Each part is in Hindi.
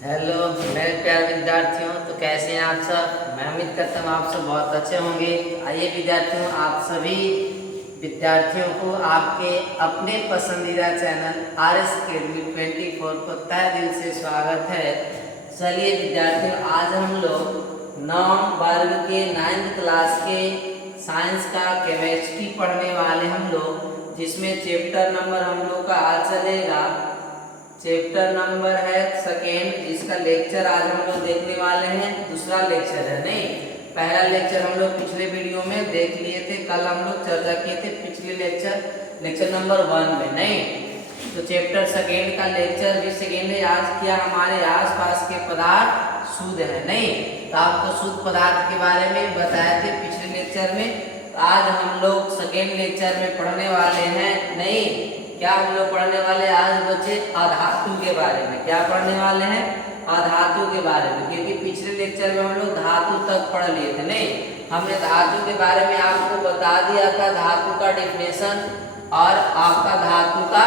हेलो मेरे प्यारे विद्यार्थियों, तो कैसे हैं आप सब। मैं उम्मीद करता हूँ आप सब बहुत अच्छे होंगे। आइए विद्यार्थियों, आप सभी विद्यार्थियों को आपके अपने पसंदीदा चैनल RS Academy 24 को तहे दिल से स्वागत है। चलिए विद्यार्थियों, आज हम लोग 9 वर्ग के 9th क्लास के साइंस का केमिस्ट्री पढ़ने वाले हम लोग, जिसमें चैप्टर नंबर हम लोग का आज चलेगा। चैप्टर नंबर है सेकेंड, जिसका लेक्चर आज हम लोग देखने वाले हैं। दूसरा लेक्चर है, नहीं पहला लेक्चर हम लोग पिछले वीडियो में देख लिए थे। कल हम लोग चर्चा किए थे पिछले लेक्चर नंबर 1 में, नहीं तो चैप्टर सेकेंड का लेक्चर भी सेकेंड है। आज क्या हमारे आसपास के पदार्थ शुद्ध है, नहीं तो आपको शुद्ध पदार्थ के बारे में बताए थे पिछले लेक्चर में। तो आज हम लोग सेकेंड लेक्चर में पढ़ने वाले हैं। नहीं क्या हम लोग पढ़ने वाले आज बच्चे अधातु के बारे में। क्या पढ़ने वाले हैं? अधातु के बारे में, क्योंकि पिछले लेक्चर में हम लोग धातु तक पढ़ लिए थे। नहीं हमने धातु के बारे में आपको बता दिया था, धातु का डिफिनेशन और आपका धातु का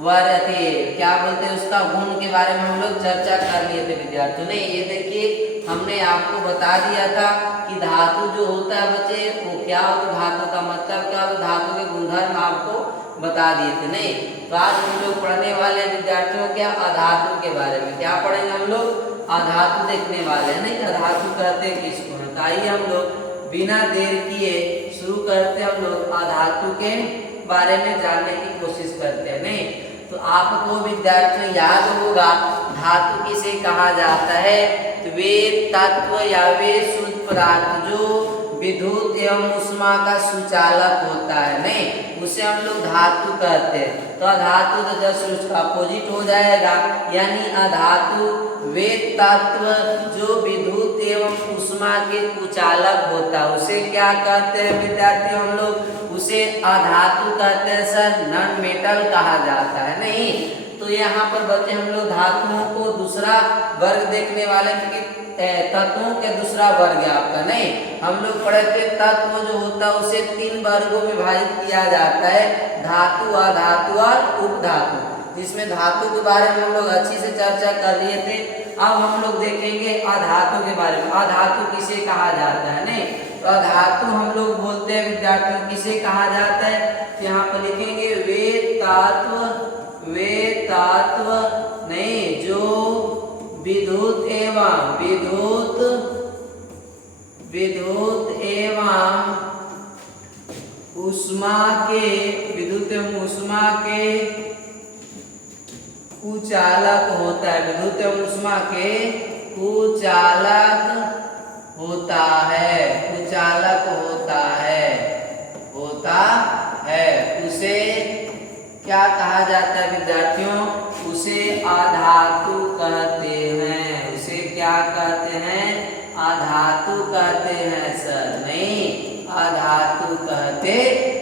क्या बोलते हैं उसका गुण के बारे में हम लोग चर्चा कर लिए थे विद्यार्थियों। ने ये देखिए हमने आपको बता दिया था कि धातु जो होता है बच्चे वो क्या होता है, धातु का मतलब क्या होता है, धातु के गुणधर्म आपको बता दिए थे। नहीं तो आज हम लोग पढ़ने वाले विद्यार्थियों क्या अधातु के बारे में। क्या पढ़ेंगे हम लोग? अधातु देखने वाले हैं। नहीं अधातु कहते किसको है। तो आइए हम लोग बिना देर किए शुरू करते हम लोग अधातु के बारे में जानने की कोशिश करते हैं। नहीं तो आपको विद्यार्थियों याद होगा धातु किसे कहा जाता है। तो वे तत्व या वे शुद्ध पदार्थ जो विद्युत एवं ऊष्मा का सुचालक होता है, नहीं उसे हम लोग धातु कहते हैं। तो अधातु तो जस्ट उसका अपोजिट हो जाएगा, यानी अधातु वे तत्व जो विद्युत एवं ऊष्मा के कुचालक होता है उसे क्या कहते हैं विद्यार्थी? हम लोग उसे अधातु कहते हैं सर, नॉन मेटल कहा जाता है। नहीं तो यहाँ पर बच्चे हम लोग धातुओं को दूसरा वर्ग देखने वाले, क्योंकि तत्वों के दूसरा वर्ग है आपका। नहीं हम लोग पढ़े थे तत्व जो होता है उसे 3 वर्गों में विभाजित किया जाता है, धातु, अधातु और उपधातु, जिसमें धातु के बारे में हम लोग अच्छी से चर्चा कर लिए थे। अब हम लोग देखेंगे अधातु के बारे में। अधातु किसे कहा जाता है? नहीं तो अधातु हम लोग बोलते हैं विद्यार्थियों किसे कहा जाता है। यहाँ पर लिखेंगे वे तत्व नहीं जो विद्युत एवं ऊष्मा के कुचालक होता है। विद्युत एवं ऊष्मा के कुचालक होता है उसे क्या कहा जाता है विद्यार्थियों? उसे अधातु कहते हैं। उसे क्या कहते हैं? अधातु कहते हैं सर। नहीं अधातु कहते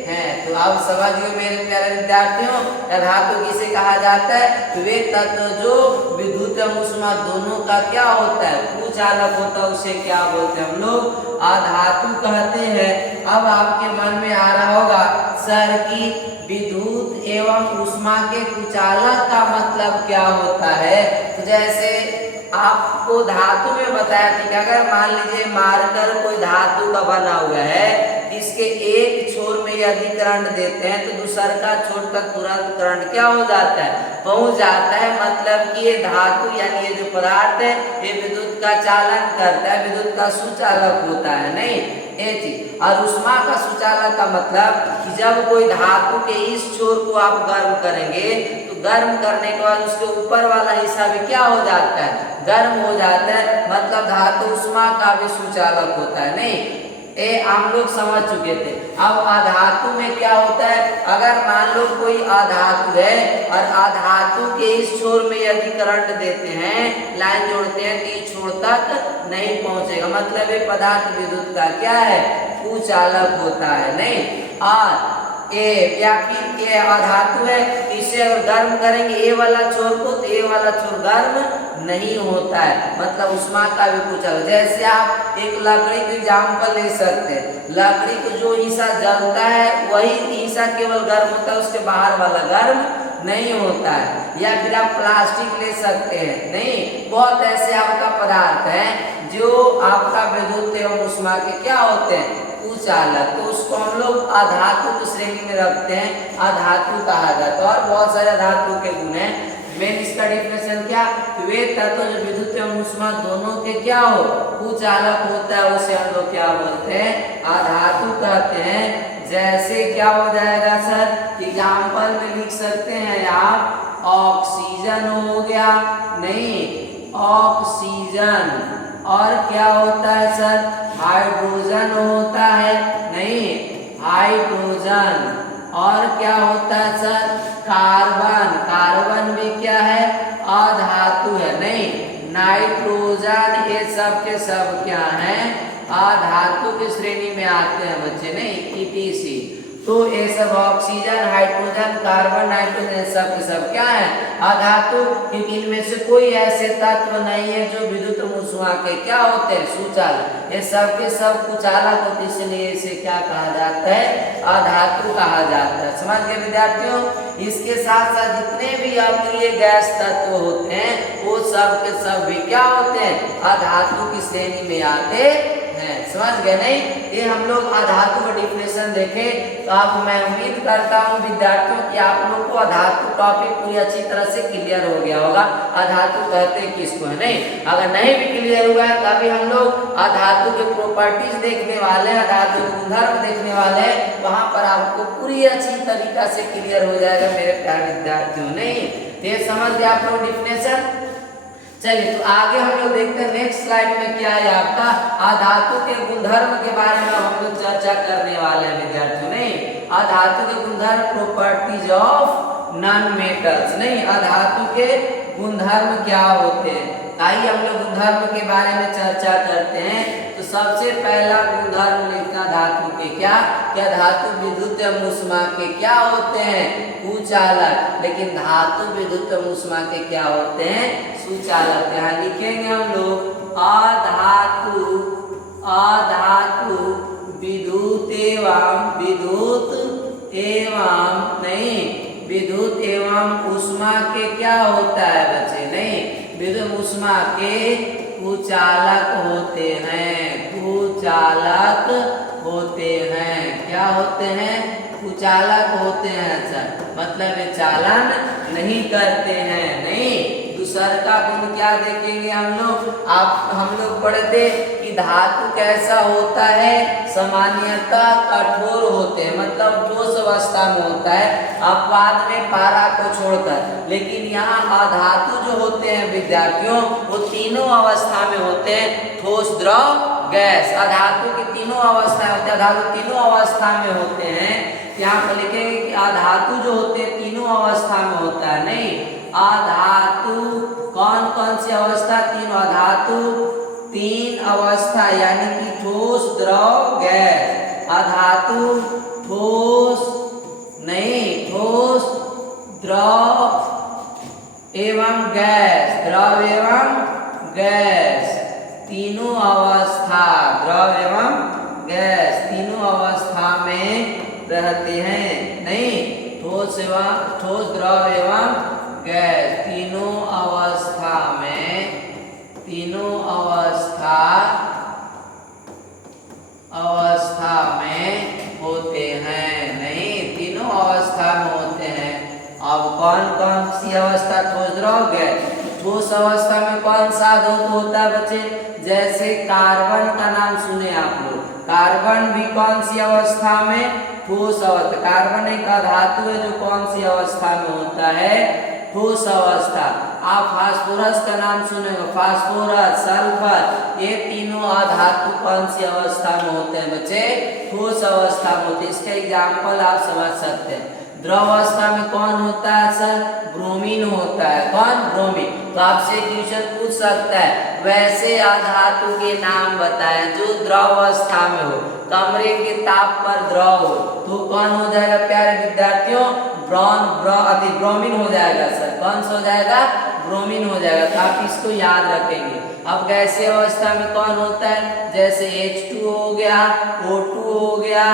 हैं। तो अब समझ गए मेरे प्यारे विद्यार्थियों, अधातु किसे कहा जाता है? तो वे तत्व जो विद्युत एवं ऊष्मा दोनों का क्या होता है, कुचालक होता है, उसे क्या बोलते हैं हम लोग? अधातु कहते हैं। अब आपके मन में आ रहा होगा सर की विद्युत एवं ऊष्मा के कुचालक का मतलब क्या होता है। तो जैसे आपको धातु में बताया था कि अगर मान लीजिए मार्कर कोई धातु का बना हुआ है, इसके एक छोर में यदि करंट देते हैं तो दूसर का छोर तक तुरंत करंट क्या हो जाता है, पहुंच जाता है। मतलब कि ये धातु यानी ये जो पदार्थ है ये विद्युत का चालन करता है, विद्युत का सुचालक होता है। नहीं ये चीज। और ऊष्मा का सुचालक का मतलब कि जब कोई धातु के इस छोर को आप गर्म करेंगे तो गर्म करने के बाद उसके ऊपर वाला हिस्सा भी क्या हो जाता है, गर्म हो जाता है। मतलब धातु ऊष्मा का भी सुचालक होता है। नहीं ये हम लोग समझ चुके थे। अब अधातु में क्या होता है? अगर मान लो कोई अधातु है और अधातु के इस छोर में यदि करंट देते हैं, लाइन जोड़ते हैं, तो इस छोर तक नहीं पहुंचेगा। मतलब ये पदार्थ विद्युत का क्या है, कुचालक होता है। नहीं और ये अधातु है, इसे अगर गर्म करेंगे ए वाला छोर को तो ए वाला छोर गर्म नहीं होता है। मतलब ऊष्मा का भी कुछ अलग। जैसे आप एक लकड़ी का एग्जाम्पल ले सकते हैं, लकड़ी को जो हिस्सा जलता है वही हिस्सा केवल गर्म होता है, उसके बाहर वाला गर्म नहीं होता है। या फिर आप प्लास्टिक ले सकते हैं, नहीं, बहुत ऐसे आपका पदार्थ है जो आपका विद्युत एवं ऊष्मा के क्या होते हैं, कुचालक, तो उसको हम लोग अधातु की श्रेणी में रखते हैं, अधातु कहा जाता है। और बहुत सारे धातु के गुण हैं। मेन इसका डेफिनेशन क्या, वे तत्व जो विद्युत एवं ऊष्मा दोनों के क्या हो, कुचालक होता है, उसे हम लोग क्या बोलते हैं, अधातु कहते हैं। जैसे क्या हो जाएगा सर, एग्जाम्पल में लिख सकते हैं आप, ऑक्सीजन हो गया, नहीं, ऑक्सीजन, और क्या होता है सर, हाइड्रोजन होता है, नहीं, हाइड्रोजन, और क्या होता है सर, कार्बन, कार्बन भी क्या है, अधातु है, नहीं, नाइट्रोजन, ये सब के सब क्या हैं, अधातु की श्रेणी में आते हैं बच्चे, नहीं, ETC। तो ये सब ऑक्सीजन, हाइड्रोजन, कार्बन, नाइट्रोजन सब के सब क्या है, अधातु, क्योंकि इनमें से कोई ऐसे तत्व नहीं है जो विद्युत ऊष्मा के क्या होते हैं, सुचालक, ये सब के सब कुचालक होते हैं, इसलिए इसे क्या कहा जाता है, अधातु कहा जाता है। समझ गए विद्यार्थियों। इसके साथ साथ जितने भी अम्लीय गैस तत्व होते हैं वो सब के सब भी क्या होते हैं, अधातु की श्रेणी में आते हैं। समझ गए नहीं, ये हम लोग अधातु का डिफिनेशन देखें। तो आप, मैं उम्मीद करता हूँ विद्यार्थियों कि आप लोग को अधातु टॉपिक पूरी अच्छी तरह से क्लियर हो गया होगा, अधातु कहते हैं किसको है, नहीं। अगर नहीं भी क्लियर हुआ है तभी हम लोग अधातु के प्रॉपर्टीज देखने वाले हैं, अधातु के गुणधर्म देखने वाले हैं, वहां पर आपको पूरी अच्छी तरीका से क्लियर हो जाएगा मेरे प्यारे विद्यार्थियों, नहीं। तो ये समझ गए आप लोग डिफिनेशन। चलिए तो आगे हम लोग देखते हैं, नेक्स्ट स्लाइड में क्या है आपका, अधातु के गुणधर्म के बारे में हम लोग चर्चा करने वाले हैं विद्यार्थियों, नहीं, अधातु के गुणधर्म, प्रॉपर्टीज ऑफ नॉन मेटल्स, नहीं, अधातु के गुणधर्म क्या होते हैं। आइए हम लोग गुणधर्म के बारे में चर्चा करते हैं। तो सबसे पहला गुणधर्म लिखना धातु के क्या धातु विद्युत एवं ऊष्मा के क्या होते हैं, कुचालक, लेकिन धातु विद्युत एवं ऊष्मा के क्या होते हैं, सुचालक। यहाँ लिखेंगे हम लोग अधातु, अधातु विद्युत एवं नहीं, विद्युत एवं ऊष्मा के क्या होता है बच्चे, नहीं, विद्युत ऊष्मा के कुचालक होते हैं, कुचालक होते हैं, क्या होते हैं, कुचालक होते हैं। अच्छा, मतलब ये चालन नहीं करते हैं, नहीं। दूसरा का गुण क्या देखेंगे हम लोग पढ़ते कि धातु कैसा होता है, सामान्यतः कठोर होते हैं, मतलब ठोस अवस्था में होता है, अपवाद में पारा को छोड़कर। लेकिन यहाँ अधातु जो होते हैं विद्यार्थियों, वो तीनों अवस्था में होते हैं, ठोस, द्रव, गैस। अधातु की तीनों अवस्था होते हैं, अधातु तीनों अवस्था में होते हैं। यहाँ पर लिखेंगे कि अधातु जो होते हैं तीनों अवस्था में होता है, नहीं, अधातु कौन कौन सी अवस्था, तीन अधातु, तीन अवस्था, यानी कि ठोस, द्रव, गैस। अधातु ठोस, नहीं, ठोस, द्रव एवं गैस, द्रव एवं गैस, तीनों अवस्था, द्रव एवं गैस तीनों अवस्था में रहते हैं, नहीं, ठोस, द्रव एवं गैस तीनों अवस्था में, तीनों अवस्था में होते हैं, नहीं, तीनों अवस्था में होते हैं। अब कौन कौन सी अवस्था, ठोस, द्रव, गैस। ठोस अवस्था में कौन सा धातु होता है बच्चे, जैसे कार्बन का नाम सुने आप लोग, कार्बन भी कौन सी अवस्था में, ठोस अवस्था। कार्बन एक धातु है जो कौन सी अवस्था में होता है, ठोस अवस्था। आप फास्फोरस का नाम सुने हो, फास्फोरस, सल्फर, ये तीनों अधातु कौन सी अवस्था में होते हैं बच्चे, ठोस अवस्था में होते हैं। इसका एग्जाम्पल आप समझ सकते हैं। द्रव अवस्था में कौन होता है सर, ब्रोमीन होता है, कौन, ब्रोमीन। तो आपसे क्वेश्चन पूछ सकता है, वैसे अधातु के नाम बताएं जो द्रव अवस्था में हो, कमरे के ताप पर द्रव हो, तो कौन हो जाएगा प्यारे विद्यार्थियों, ब्रोमीन हो जाएगा सर। कौन सा हो जाएगा, ब्रोमीन हो जाएगा। तो आप इसको याद रखेंगे। अब गैसीय अवस्था में कौन होता है, जैसे H2 हो गया, O2 हो गया,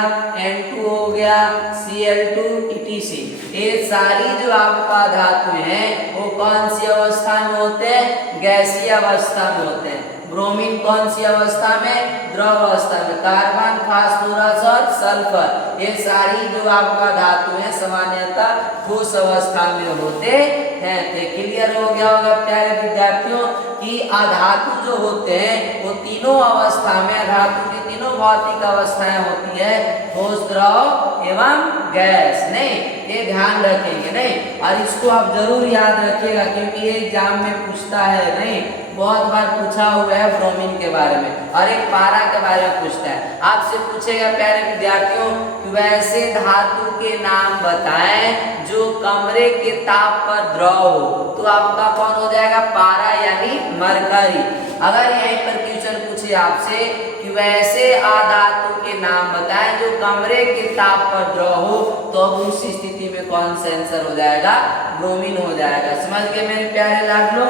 N2 हो गया, Cl2 etc. ये सारी जो आपका धातु हैं वो कौन सी अवस्था में होते हैं, गैसीय अवस्था में होते हैं। ब्रोमीन कौन सी अवस्था में, द्रव अवस्था में। कार्बन, फास्फोरस और सल्फर ये सारी जो आपका धातु है सामान्यतः ठोस अवस्था में होते हैं। तो क्लियर हो गया होगा प्यारे विद्यार्थियों कि अधातु जो होते हैं वो तीनों अवस्था में, धातु की तीनों भौतिक अवस्थाएं होती है, ठोस, द्रव एवं गैस। नहीं, ये ध्यान रखेंगे नहीं, और इसको आप जरूर याद रखिएगा क्योंकि ये एग्जाम में पूछता है। नहीं, बहुत बार पूछा हुआ है ब्रोमीन के बारे में और एक पारा के बारे में पूछता है। आपसे पूछेगा प्यारे विद्यार्थियों कि वैसे धातु के नाम बताएं जो कमरे के ताप पर द्रव हो, तो आपका कौन हो जाएगा, पारा यानी मरकरी। अगर यहीं पर क्वेश्चन पूछे आपसे कि वैसे अधातु के नाम बताएं जो कमरे के ताप पर द्रव हो, तो अब उस स्थिति में कौन सा आंसर हो जाएगा, ब्रोमीन हो जाएगा। समझ गए मेरे प्यारे लाडलो।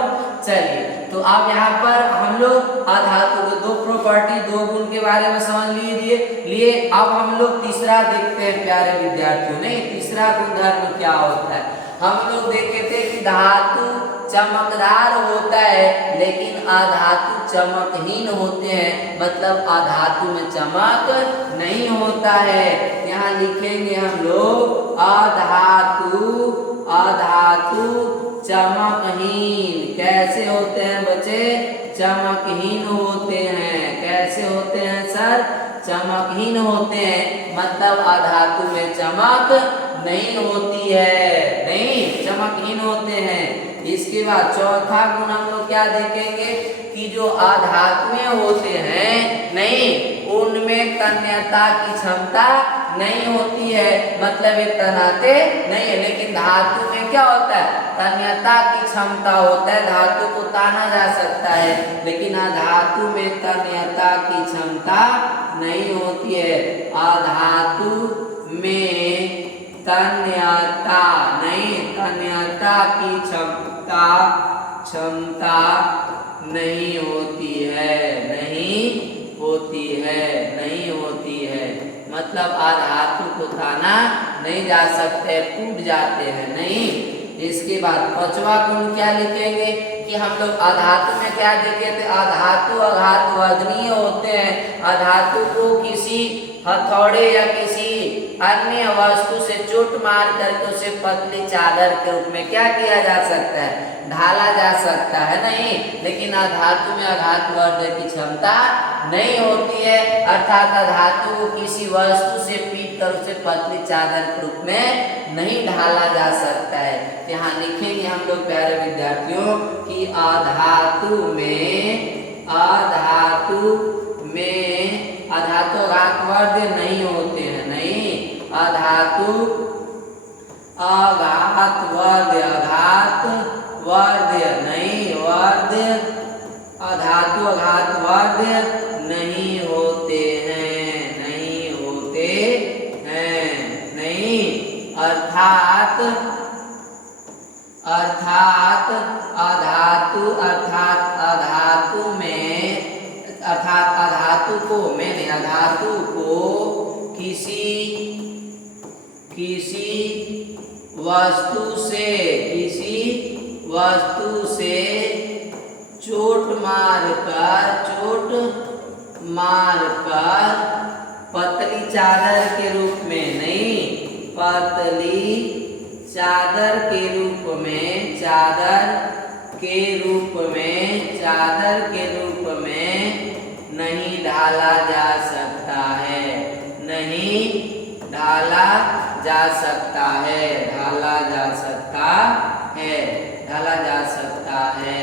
चलिए, तो अब यहाँ पर हम लोग अधातु के दो प्रॉपर्टी, दो गुण के बारे में समझ लिए। अब हम लोग तीसरा देखते हैं प्यारे विद्यार्थियों। नहीं, तीसरा गुणधर्म क्या होता है, हम लोग देखे थे कि धातु चमकदार होता है लेकिन अधातु चमकहीन होते हैं, मतलब अधातु में चमक नहीं होता है। यहाँ लिखेंगे हम लोग अधातु चमकहीन। कैसे होते हैं बच्चे, चमकहीन होते हैं। कैसे होते हैं सर, चमकहीन होते हैं, मतलब अधातु में चमक नहीं होती है। नहीं, चमकहीन होते हैं। इसके बाद चौथा गुण हम लोग क्या देखेंगे कि जो अधातुएं होते हैं, नहीं, उनमें तन्यता की क्षमता नहीं होती है, मतलब ये तनाते नहीं है। लेकिन धातु में क्या होता है, तन्यता की क्षमता होता है, धातु को ताना जा सकता है, लेकिन अधातु में तन्यता की क्षमता नहीं होती है। अधातु में तन्यता नहीं, तन्यता की क्षमता नहीं होती है, नहीं होती है, मतलब अधातु को ताना नहीं जा सकते, टूट जाते हैं। नहीं, इसके बाद पांचवा गुण क्या लिखेंगे कि हम लोग अधातु में क्या देखे थे, अधातु अघात वजनीय होते हैं। अधातु को किसी हथौड़े या किसी अन्य वस्तु से चोट मार करके उसे पतली चादर के रूप में क्या किया जा सकता है, ढाला जा सकता है। नहीं, लेकिन अधातु में अघात वर्ध की क्षमता नहीं होती है, अर्थात अधातु को किसी वस्तु से पीट कर उसे पतली चादर के रूप में नहीं ढाला जा सकता है। यहाँ लिखेंगे हम लोग प्यारे विद्यार्थियों कि अधातु अघात वर्ध नहीं होते हैं। नहीं, अधातु अघात वर्ध नहीं, अधातु अघात वर्ध नहीं होते हैं, नहीं, अर्थात अधातु को किसी वस्तु से चोट मारकर पतली चादर के रूप में, नहीं, पतली चादर के रूप में नहीं ढाला जा सकता है, नहीं ढाला जा सकता है, ढाला जा सकता है, ढाला जा सकता है,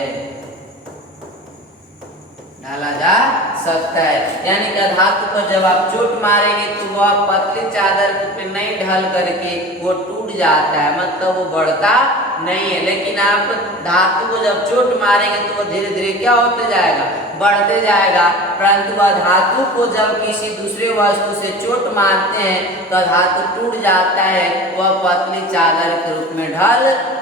ढाला जा सकता है। यानी कि धातु पर जब आप चोट मारेंगे तो वह पतली चादर पे नहीं ढल करके वो टूट जाता है, मतलब वो बढ़ता नहीं है, लेकिन आप धातु को जब चोट मारेंगे तो वो धीरे धीरे क्या होते जाएगा, बढ़ते जाएगा। परंतु वह धातु को जब किसी दूसरे वस्तु से चोट मारते हैं तो धातु टूट जाता है, वह पतली चादर के रूप में ढल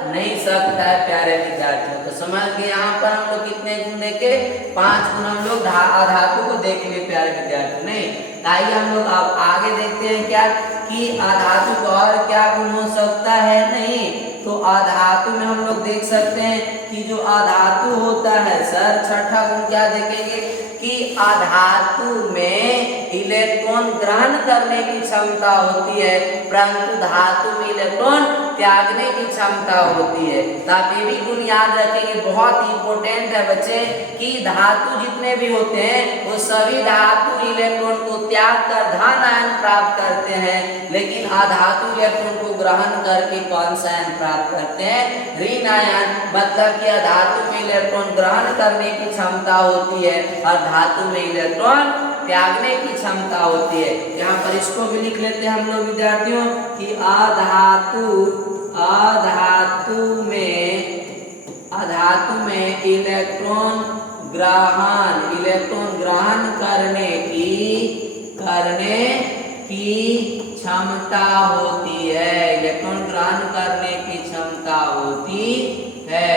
नहीं सकता है। प्यारे विद्यार्थियों, तो समझ गए यहाँ पर हम लोग कितने गुण देखे, 5 गुण हम लोग धातु को देख लिए प्यारे विद्यार्थियों। नहीं, आइए हम लोग अब आगे देखते हैं क्या कि अधातु का और क्या गुण हो सकता है। नहीं, तो अधातु में हम लोग देख सकते हैं कि जो अधातु होता है सर, छठा गुण क्या देखेंगे कि अधातु में इलेक्ट्रॉन ग्रहण करने की क्षमता होती है, परंतु धातु में इलेक्ट्रॉन त्यागने की क्षमता होती है। तो आप ये भी गुण याद रखेंगे, बहुत इंपॉर्टेंट है बच्चे, कि धातु जितने भी होते हैं वो सभी धातु इलेक्ट्रॉन को त्याग कर धन आयन प्राप्त करते हैं, लेकिन अधातु इलेक्ट्रॉन को ग्रहण करके कौन सा आयन प्राप्त करते हैं, ऋण आयन। मतलब कि अधातु में इलेक्ट्रॉन ग्रहण करने की क्षमता होती है और धातु में इलेक्ट्रॉन त्यागने की क्षमता होती है। यहाँ पर इसको भी लिख लेते हैं हम लोग विद्यार्थियों कि अधातु में इलेक्ट्रॉन ग्रहण करने की क्षमता होती है, इलेक्ट्रॉन ग्रहण करने की क्षमता होती है।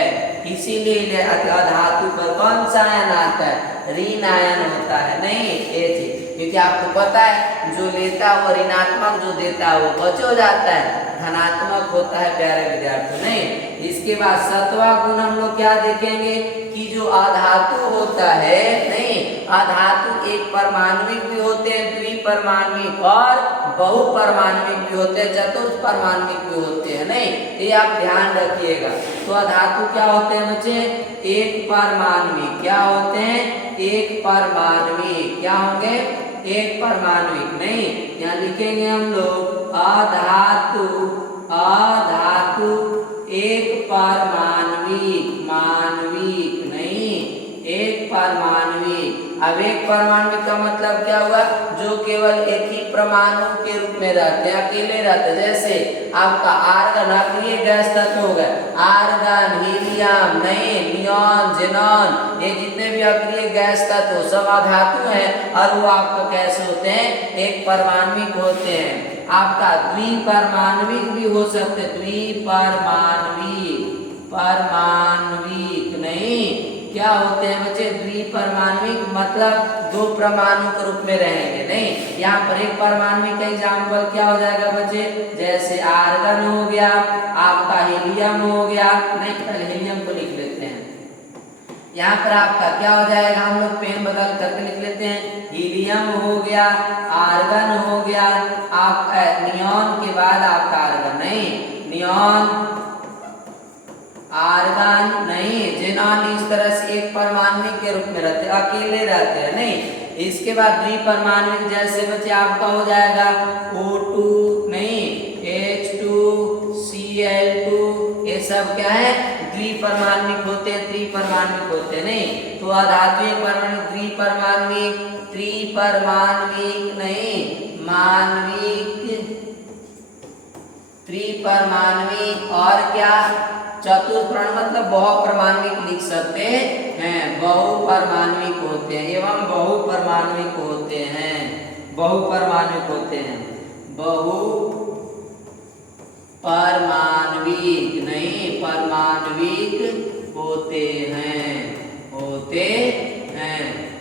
इसीलिए अधातु पर कौन सा आयन आता है, ऋण आयन होता है। नहीं, ये चीज क्योंकि आपको पता है जो लेता है वो ऋणात्मक, जो देता है वो बच हो जाता है, धनात्मक होता है प्यारे विद्यार्थी। नहीं, इसके बाद 7वां गुण हम लोग क्या देखेंगे कि जो अधातु होता है, नहीं, अधातु एक परमाणविक भी होते हैं, द्विपरमाणविक और बहुपरमाणविक भी होते हैं, चतुर्थ परमाणविक भी होते हैं। नहीं, ये आप ध्यान रखिएगा। तो अधातु क्या होते हैं बच्चे, एक परमाणविक। क्या होते हैं, एक परमाणविक। क्या होंगे, एक परमाणविक। नहीं, यहाँ लिखेंगे हम लोग अधातु एक परमाणविक, मानविक नहीं, एक परमाणविक। अब एक परमाणु का मतलब क्या हुआ, जो केवल एक ही परमाणु के रूप में रहते हैं, अकेले रहते हैं। जैसे आपका आर्गन अक्रिय गैस तत्व हो गए, आर्गन, हीलियम, नहीं, नियॉन, जेनॉन, ये जितने भी अक्रिय गैस तत्व सब अधातु हैं और वो आपको कैसे होते हैं, एक परमाणविक होते हैं। आपका द्विपरमाणविक भी हो सकते हैं, परमाणविक नहीं, क्या होते हैं बच्चे, द्विपरमाणविक मतलब दो परमाणु के रूप में रहेंगे। नहीं, यहाँ पर एक परमाणु का एग्जाम्पल क्या हो जाएगा बच्चे, जैसे आर्गन हो गया, आपका हीलियम हो गया। नहीं, पहले हीलियम को लिख लेते हैं। यहाँ पर आपका क्या हो जाएगा, हम लोग पेन बदल करके लिख लेते हैं, हीलियम हो गया, आर्गन हो गया, आप नियॉन के बाद आपका आर्गन, नहीं, नियॉन, आर्गन, नहीं, जेनॉन। इस तरह से एक परमाणु के रूप में रहते, अकेले रहते हैं। नहीं, इसके बाद द्विपरमाणु जैसे बच्चे आपका हो जाएगा O2, नहीं, H2Cl2, ये सब क्या है, द्विपरमाणविक होते हैं, त्रिपरमाणविक होते हैं। नहीं, तो अधातु एक परमाणु, द्विपरमाणविक, त्रिपरमाणविक नहीं, मानविक, त्रिपरमाणविक और क्या, चतुर्थ मतलब बहुपरमाणविक लिख सकते हैं, बहुपरमाणविक होते हैं एवं बहुपरमाणविक होते हैं, बहुपरमाणविक होते हैं, बहुपरमाणविक नहीं, परमाणविक होते हैं।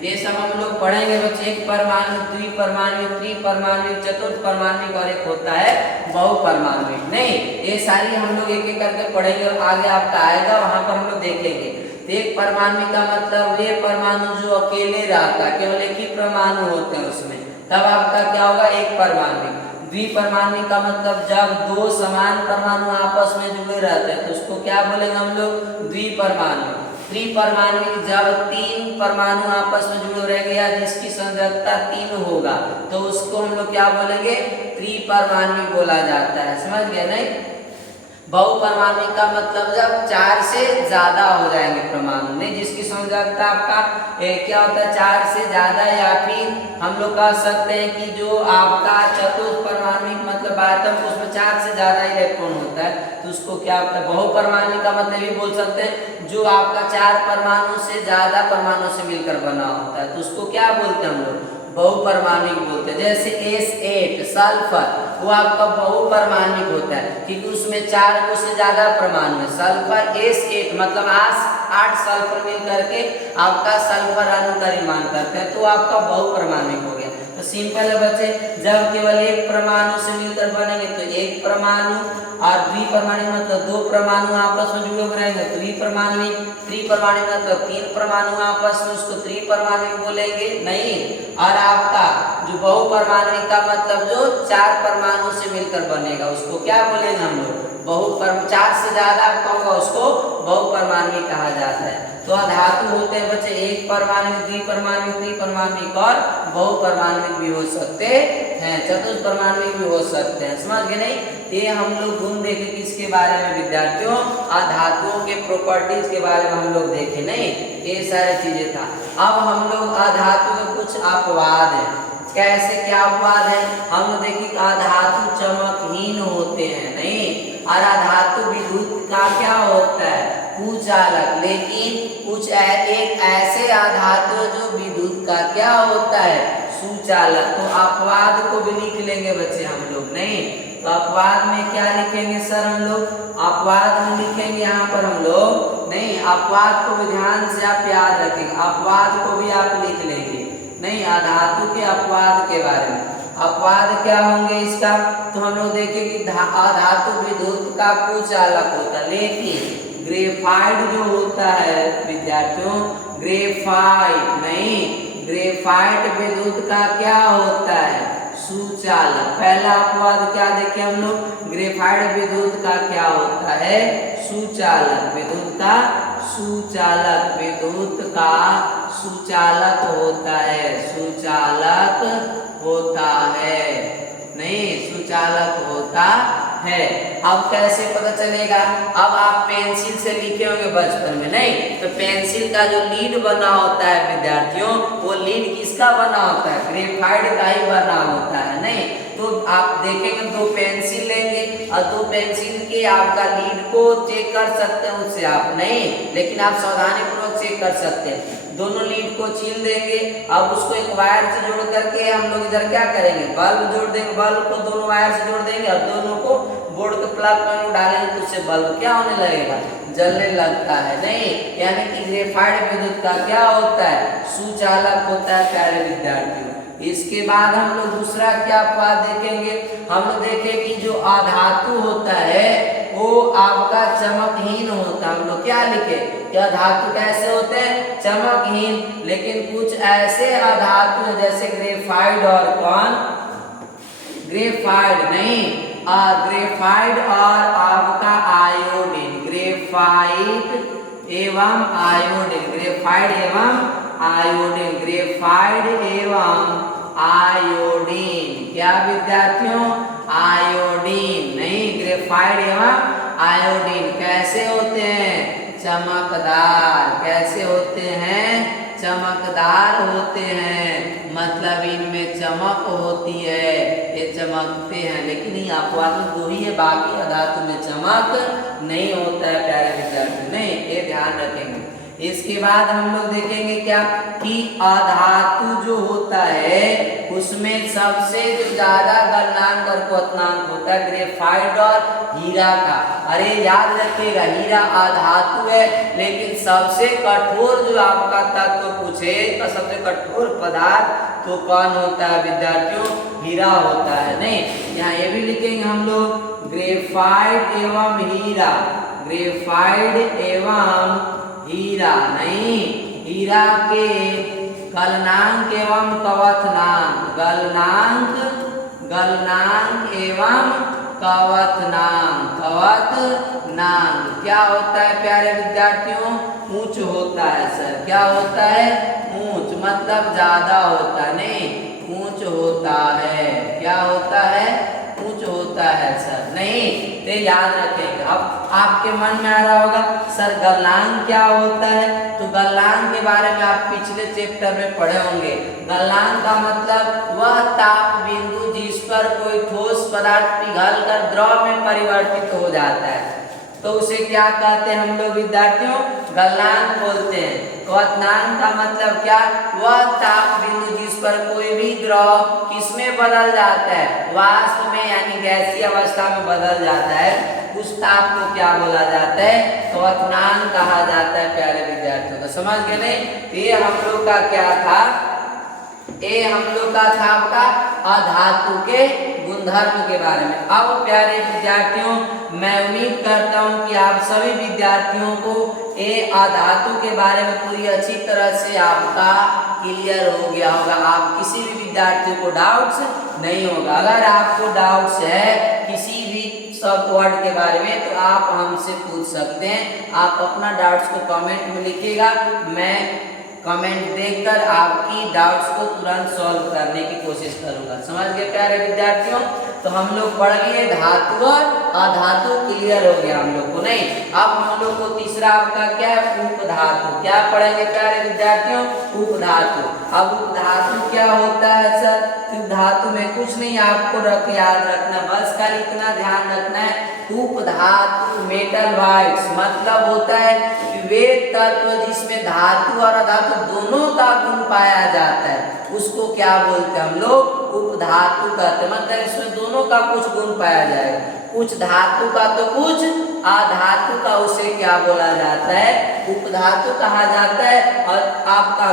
ये सब हम लोग पढ़ेंगे बच्चे, एक परमाणु, द्विपरमाणविक, त्रिपरमाणविक, चतुर्थ परमाणविक और एक होता है बहुपरमाणविक। नहीं, ये सारी हम लोग एक एक करके पढ़ेंगे और आगे आपका आएगा वहां पर हम लोग देखेंगे। तो एक परमाणु का मतलब ये परमाणु जो अकेले रहता है, केवल एक ही परमाणु होते हैं उसमें, तब आपका क्या होगा, एक परमाणु। द्विपरमाणु का मतलब जब दो समान परमाणु आपस में जुड़े रहते हैं तो उसको क्या बोलेंगे हम लोग, द्विपरमाणु। त्रिपरमाणु जब तीन परमाणु आपस में जुड़े रहेंगे या जिसकी संयोजकता 3 होगा तो उसको हम लोग क्या बोलेंगे, त्रिपरमाणु बोला जाता है। समझ गए नहीं। बहुपरमाणु का मतलब जब 4 से ज्यादा हो जाएंगे परमाणु नहीं, जिसकी समझ आता है आपका क्या होता है 4 से ज्यादा, या फिर हम लोग कह सकते हैं कि जो आपका चतुष्परमाणु मतलब आयतन उसमें 4 से ज्यादा इलेक्ट्रॉन होता है तो उसको क्या होता है बहुपरमाणु का मतलब ये बोल सकते हैं जो आपका 4 परमाणु से ज्यादा परमाणु से मिलकर बना होता है तो उसको क्या बोलते हैं हम लोग बहुपरमाणिक बोलते हैं। जैसे S8 सल्फर वो आपका बहुपरमाणिक होता है क्योंकि उसमें 4 को से ज्यादा परमाणु है। सल्फर S8 मतलब 8 सल्फर मिल करके आपका सल्फर अणु का निर्माण करते हैं तो आपका बहुपरमाणिक हो गया। तो सिंपल है बच्चे, जब केवल एक परमाणु से मिलकर बनेंगे तो एक परमाणु, और द्विपरमाणु मतलब 2 परमाणु आपस में जुड़े हुए रहेंगे द्विपरमाणु, त्रिपरमाणु मतलब 3 परमाणु आपस में उसको त्रिपरमाणु बोलेंगे नहीं। और आपका जो बहुपरमाणु का मतलब जो 4 परमाणु से मिलकर बनेगा उसको क्या बोलेंगे हम लोग 4 से ज्यादा आपका होगा उसको बहुपरमाणु कहा जाता है। तो धातु होते हैं बच्चे एक परमाणु, द्विपरमाणु, त्रिपरमाणु और बहुपरमाणु भी हो सकते हैं, चतुष्परमाणु भी हो सकते हैं। समझ गए नहीं? ये हम लोग गुण देखे किसके बारे में विद्यार्थियों, धातुओं के प्रॉपर्टीज के बारे में हम लोग देखे नहीं, ये सारी चीजें था। अब हम लोग धातु में कुछ अपवाद है। कैसे क्या अपवाद है हम लोग देखिए, धातु चमकहीन होते हैं नहीं, और धातु विद्युत का क्या होता है कुचालक, लेकिन कुछ एक ऐसे धातु जो विद्युत का क्या होता है सुचालक। तो अपवाद को भी लिख लेंगे बच्चे हम लोग नहीं। तो अपवाद में क्या लिखेंगे सर हम लोग, अपवाद में लिखेंगे यहाँ पर हम लोग नहीं, अपवाद को भी ध्यान से आप याद रखेंगे, अपवाद को भी आप लिख लेंगे नहीं, धातु के अपवाद के बारे में। अपवाद क्या होंगे इसका, तो हम लोग देखेंगे धातु विद्युत का कुचालक होता है, लेकिन ग्रेफाइट जो होता है विद्यार्थियों, ग्रेफाइट नहीं, ग्रेफाइट विद्युत का क्या होता है सुचालक। पहला अपवाद क्या देखे हम लोग, ग्रेफाइट विद्युत का क्या होता है सुचालक, विद्युत का सुचालक, विद्युत का सुचालक होता है, सुचालक होता है नहीं, सुचालक होता है। अब कैसे पता चलेगा, अब आप पेंसिल से लिखे होंगे बचपन में नहीं, तो पेंसिल का जो लीड बना होता है विद्यार्थियों, वो लीड किसका बना होता है ग्रेफाइट का ही बना होता है नहीं। तो आप देखेंगे 2 पेंसिल लेंगे और 2 पेंसिल के आपका लीड को चेक कर सकते हैं उससे आप नहीं, लेकिन आप सावधानी पूर्वक चेक कर सकते हैं। दोनों लीड को छील देंगे, अब उसको एक वायर से जोड़ करके हम लोग इधर क्या करेंगे बल्ब जोड़ देंगे, बल्ब को दोनों वायर से जोड़ देंगे और दोनों को बोर्ड के प्लग में डालेंगे तो उससे बल्ब क्या होने लगेगा जलने लगता है नहीं। यानी कि ग्रेफाइट विद्युत का क्या होता है सुचालक होता है प्यारे विद्यार्थियों। इसके बाद हम लोग दूसरा क्या अपवाद देखेंगे, हम लोग देखें कि जो अधातु होता है वो आपका चमकहीन होता है। हम लोग क्या लिखे कि अधातु कैसे होते हैं चमकहीन, लेकिन कुछ ऐसे अधातु जैसे ग्रेफाइट और कौन ग्रेफाइट नहीं, ग्रेफाइट और आपका आयोडीन, ग्रेफाइट एवं आयोडीन, ग्रेफाइट एवं आयोडीन, ग्रेफाइट एवं आयोडीन, क्या विद्यार्थियों आयोडीन नहीं, ग्रेफाइट एवं आयोडीन कैसे होते हैं चमकदार, कैसे होते हैं चमकदार होते हैं, मतलब इनमें चमक होती है, ये चमकते हैं, लेकिन ये अपवाद में 2 ही है, बाकी धातु में चमक नहीं होता है प्यारे विद्यार्थी नहीं, ये ध्यान रखेंगे। इसके बाद हम लोग देखेंगे क्या कि अधातु जो होता है उसमें सबसे जो ज्यादा गलनांक और क्वथनांक होता है ग्रेफाइट और हीरा का। अरे याद रखिएगा हीरा अधातु है, लेकिन सबसे कठोर जो आपका तत्व पूछे तो सबसे कठोर पदार्थ तो कौन होता है विद्यार्थियों हीरा होता है नहीं। यहाँ ये भी लिखेंगे हम लोग ग्रेफाइट एवं हीरा, ग्रेफाइट एवं हीरा नहीं, हीरा के गलनांक एवं कवथनांक, गलनांक, गलनांक एवं कवथनांक, कवथनांक क्या होता है प्यारे विद्यार्थियों ऊंच होता है सर, क्या होता है ऊंच मतलब ज्यादा होता नहीं ऊंच होता है, क्या होता है ऊंच होता है सर नहीं। नहीं? तो याद रखेंगे। अब आपके मन में आ रहा होगा सर गलनांक क्या होता है? तो गलनांक के बारे में आप पिछले चैप्टर में पढ़े होंगे। गलनांक का मतलब वह ताप बिंदु जिस पर कोई ठोस पदार्थ पिघलकर द्रव में परिवर्तित हो जाता है, तो उसे क्या कहते हैं हम लोग विद्यार्थियों? गलनांक बोलते हैं। क्वथनांक का मतलब क्या? वह ताप बिंदु जिस पर कोई भी द्रव किसमें बदल जाता है? वाष्प में यानी गैसीय अवस्था में बदल जाता है, उस ताप को क्या बोला जाता है? क्वथनांक कहा जाता है। प्यारे विद्यार्थियों तो समझ गए नहीं? ये हम लोग का क्या था? ये हम लोग का था आपका अधातु के गुणधर्म के बारे में। अब प्यारे विद्यार्थियों मैं उम्मीद करता हूं कि आप सभी विद्यार्थियों को ये अधातु के बारे में पूरी अच्छी तरह से आपका क्लियर हो गया होगा। आप किसी भी विद्यार्थी को डाउट्स नहीं होगा। अगर आपको डाउट्स है किसी भी सब वर्ड के बारे में तो आप हमसे पूछ सकते हैं। आप अपना डाउट्स को कमेंट में लिखिएगा, मैं कमेंट देखकर आपकी डाउट्स को तुरंत सॉल्व करने की कोशिश करूंगा। समझ गए प्यारे विद्यार्थियों? तो हम लोग पढ़ लिए धातु और अधातु, क्लियर हो गया हम लोग को नहीं? अब हम लोग को तीसरा आपका क्या है? उपधातु। क्या पढ़ेंगे प्यारे विद्यार्थियों? उपधातु। अब उपधातु क्या होता है सर? उपधातु में कुछ नहीं, आपको याद रखना, बस खाली इतना ध्यान रखना है, उपधातु मेटल बाइट्स मतलब होता है वे तत्व जिसमें धातु और अधातु दोनों का गुण पाया जाता है, उसको क्या बोलते हैं हम लोग? उपधातु कहते हैं। मतलब इसमें दोनों का कुछ गुण पाया जाएगा, कुछ धातु का तो कुछ अधातु का, उसे क्या बोला जाता है? उपधातु कहा जाता है। और आपका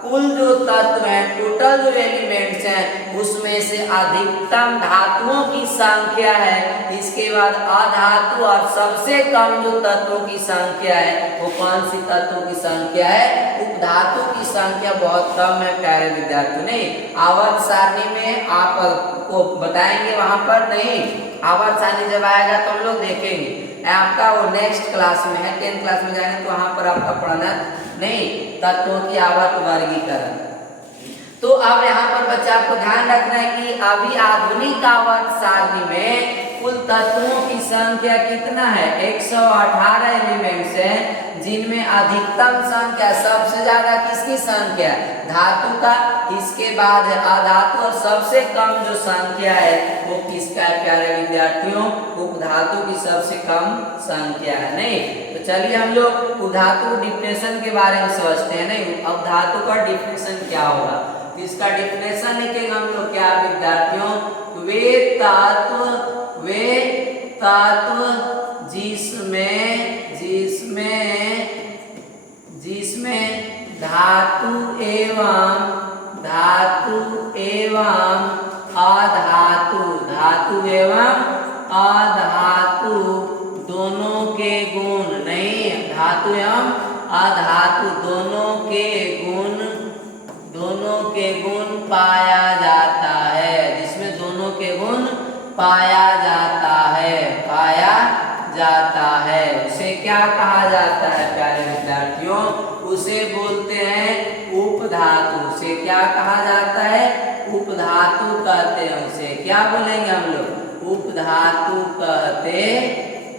कुल जो तत्व हैं, टोटल जो एलिमेंट्स हैं, उसमें से अधिकतम धातुओं की संख्या है, इसके बाद अधातु और सबसे कम जो तत्वों की संख्या है वो कौन सी तत्वों की संख्या है? उपधातु की संख्या बहुत कम है प्यारे विद्यार्थियों। नहीं, आवर्त सारणी में आपको बताएंगे, वहां पर नहीं, आवर्त सारणी जब आएगा तो हम लोग देखेंगे। आपका वो नेक्स्ट क्लास में है, 10th क्लास में जाएंगे तो वहां पर आपका पढ़ना नहीं तत्वों की आवर्त वर्गीकरण। तो अब यहाँ पर बच्चा आपको ध्यान रखना है कि अभी आधुनिक आवर्त सारणी में कुल तत्वों की संख्या कितना है? 118 एलिमेंट्स हैं, जिनमें अधिकतम संख्या सबसे ज्यादा किसकी संख्या? धातु का, इसके बाद है अधातु और सबसे कम जो संख्या है वो किसका है प्यारे विद्यार्थियों? उपधातु की सबसे कम संख्या है। नहीं, तो चलिए हम लोग उपधातु डिफिनेशन के बारे में समझते हैं। नहीं, अब धातु का डिफिनेशन क्या होगा? इसका डिफिनेशन लिखेंगे हम लोग क्या विद्यार्थियों? वे तत्व जिसमें धातु एवं अधातु दोनों के गुण, नहीं, धातु एवं अधातु दोनों के गुण पाया जाता है, जिसमें दोनों के गुण पाया जाता है, उसे क्या कहा जाता है प्यारे विद्यार्थियों? उसे बोलते हैं उपधातु। उसे क्या कहा जाता है? उपधातु कहते हैं। उसे क्या बोलेंगे हम लोग? उपधातु कहते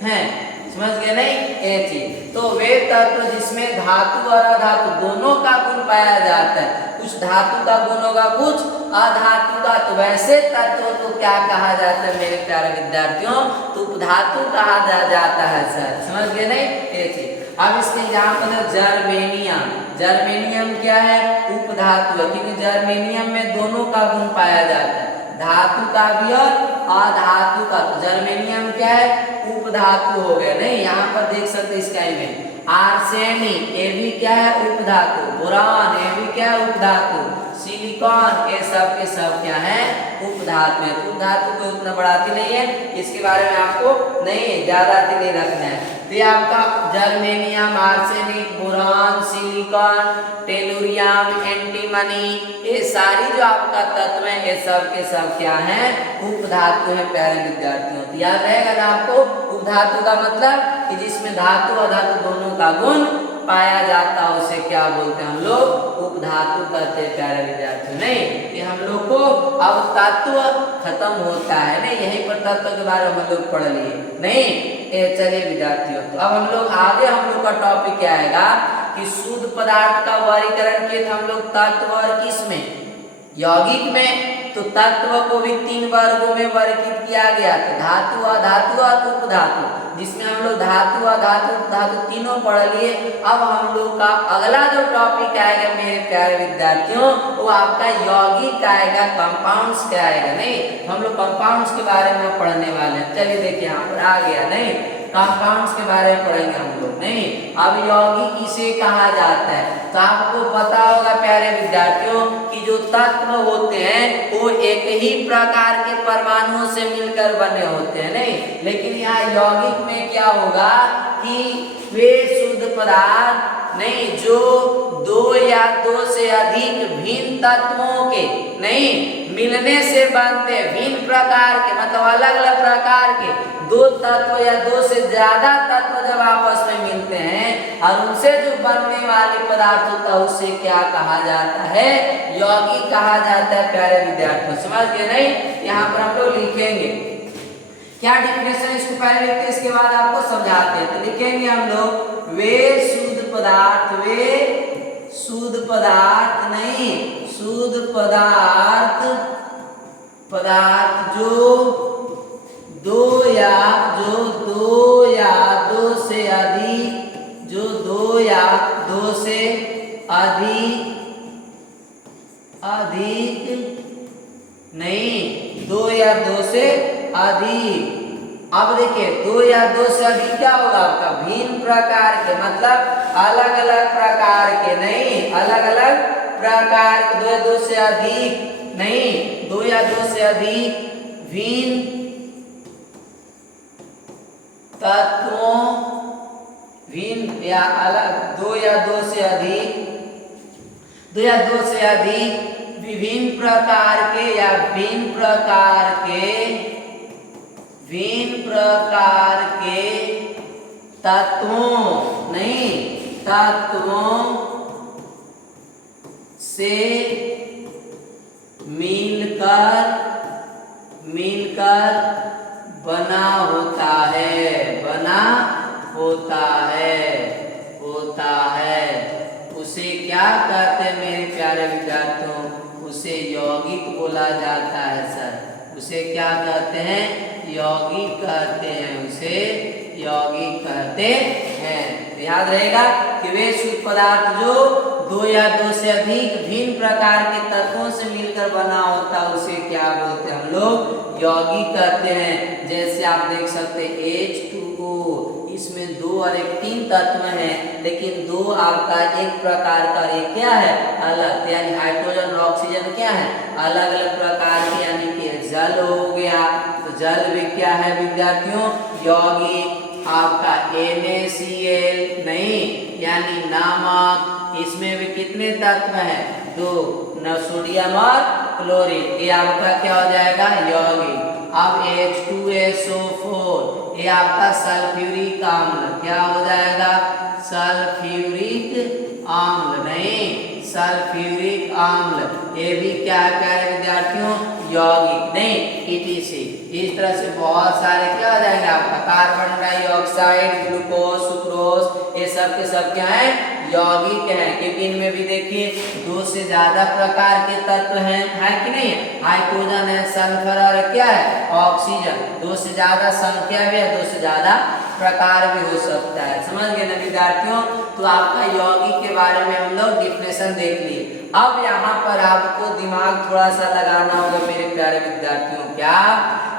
हैं। समझ गए नहीं? ये चीज। तो वे तत्व जिसमें धातु और अधातु दोनों का गुण पाया जाता है, कुछ धातु का गुण होगा, कुछ अधातु का, तो वैसे तत्व को क्या कहा जाता है मेरे प्यारे विद्यार्थियों? तो उपधातु कहा जाता है सर। समझ गए नहीं? ये चीज। अब इसके एग्जाम्पल है जर्मेनियम। जर्मेनियम क्या है? उपधातु है, क्योंकि जर्मेनियम में दोनों का गुण पाया जाता है, धातु का भी और अधातु का। तो जर्मेनियम क्या है? उपधातु हो गया। नहीं, यहाँ पर देख सकते इसका इमेज। आर्सेनिक ये भी क्या है? उपधातु। बोरान ये भी क्या है? उपधातु। सिलिकॉन ये सब के सब क्या है? उपधातु है। उपधातु को उतना बढ़ाती नहीं है, इसके बारे में आपको नहीं ज्यादा नहीं रखना है। तो ये आपका germanium, arsenic, boron, silicon, tellurium, antimony, ये सारी जो आपका तत्व है ये सब के सब क्या है? उपधातु है प्यारे विद्यार्थियों। तो याद रहेगा ना आपको? उपधातु का मतलब कि जिसमें धातु और धातु दोनों का गुण पाया जाता है उसे क्या बोलते हैं हम लोग उपधातु कहते हैं प्यारे विद्यार्थियों। नहीं ये हम लोग को अब तत्व खत्म होता है नहीं, यहीं पर तत्व के बारे में हम लोग पढ़ लिए नहीं। चलिए विद्यार्थियों तो अब हम लोग आगे हम लोग का टॉपिक क्या आएगा कि शुद्ध पदार्थ का वर्गीकरण किए थे हम लोग तत्व और किसमें यौगिक में। तो तत्व को भी 3 वर्गों में वर्गीकृत किया गया था, धातु अधातु और उपधातु, जिसमें हम लोग धातु अधातु उपधातु तीनों पढ़ लिए। अब हम लोग का अगला जो टॉपिक आएगा मेरे प्यारे विद्यार्थियों वो आपका यौगिक आएगा, कंपाउंड्स का आएगा नहीं। हम लोग कंपाउंड्स के बारे में पढ़ने वाले हैं। चलिए देखिए यहाँ पर आ गया नहीं, कंपाउंड्स के बारे में पढ़ेंगे हम लोग नहीं। अब यौगिक किसे कहा जाता है तो आपको पता होगा प्यारे विद्यार्थियों कि जो तत्व होते हैं वो एक ही प्रकार के परमाणुओं से मिलकर बने होते हैं नहीं। लेकिन यहाँ यौगिक में क्या होगा कि वे शुद्ध पदार्थ नहीं जो 2 या 2 से अधिक भिन्न तत्वों के नहीं मिलने से बनते हैं। भिन्न प्रकार के मतलब अलग अलग प्रकार के 2 तत्व या 2 से ज्यादा तत्व जब आपस में मिलते हैं और उनसे जो बनने वाले पदार्थ होता है उससे क्या कहा जाता है यौगिक कहा जाता है प्यारे विद्यार्थियों। समझ गए नहीं। यहाँ पर हम लोग लिखेंगे क्या डिफिनेशन इसको पहले लिखते हैं इसके बाद आपको समझाते हैं। तो लिखेंगे हम लोग वे शुद्ध पदार्थ, वे शुद्ध पदार्थ नहीं शुद्ध पदार्थ जो 2 या 2 से अधिक जो 2 या 2 से अधिक नहीं 2 या 2 से अधिक। अब देखिए 2 या 2 से अधिक क्या होगा आपका भिन्न प्रकार के मतलब अलग अलग प्रकार के नहीं अलग अलग प्रकार 2 या 2 से अधिक नहीं 2 या 2 से अधिक भिन्न तत्वों भिन्न या अलग 2 या 2 से अधिक 2 या 2 से अधिक विभिन्न प्रकार के या भिन्न प्रकार के तत्वों नहीं तत्वों से मिलकर बना होता है उसे क्या कहते हैं मेरे प्यारे विद्यार्थियों उसे यौगिक बोला जाता है सर। उसे क्या कहते हैं यौगिक कहते हैं उसे यौगिक कहते हैं। तो याद रहेगा कि वे शुद्ध पदार्थ जो 2 या 2 से अधिक भिन्न प्रकार के तत्वों से मिलकर बना होता है उसे क्या बोलते हैं हम लोग यौगिक कहते हैं। जैसे आप देख सकते हैं H2O इसमें 2 और 1 3 तत्व हैं लेकिन 2 आपका एक प्रकार का एक क्या है अलग यानी हाइड्रोजन और ऑक्सीजन क्या है अलग अलग प्रकार के यानी कि जल हो गया। तो जल भी क्या है विद्यार्थियों यौगिक। आपका NaCl नहीं यानी नमक इसमें भी कितने तत्व हैं 2 न सोडियम और क्लोरीन ये आपका क्या हो जाएगा यौगिक। अब H2SO4 ये आपका सल्फ्यूरिक अम्ल क्या हो जाएगा सल्फ्यूरिक अम्ल नहीं सल्फ्यूरिक अम्ल ये भी क्या है प्यारे विद्यार्थियों यौगिक नहीं ETC। इस तरह से बहुत सारे क्या हो जाएंगे आपका कार्बन डाइऑक्साइड ग्लूकोज सुक्रोज ये सब के सब क्या है यौगिक हैं। क्योंकि इनमें भी देखिए 2 से ज्यादा प्रकार के तत्व हैं है कि नहीं हाइड्रोजन है सल्फर और क्या है ऑक्सीजन 2 से ज्यादा संख्या भी है 2 से ज्यादा प्रकार भी हो सकता है। समझ गए ना विद्यार्थियों। तो आपका यौगिक के बारे में हम लोग डिफिनेशन देख लिए। अब यहाँ पर आपको दिमाग थोड़ा सा लगाना होगा मेरे प्यारे विद्यार्थियों क्या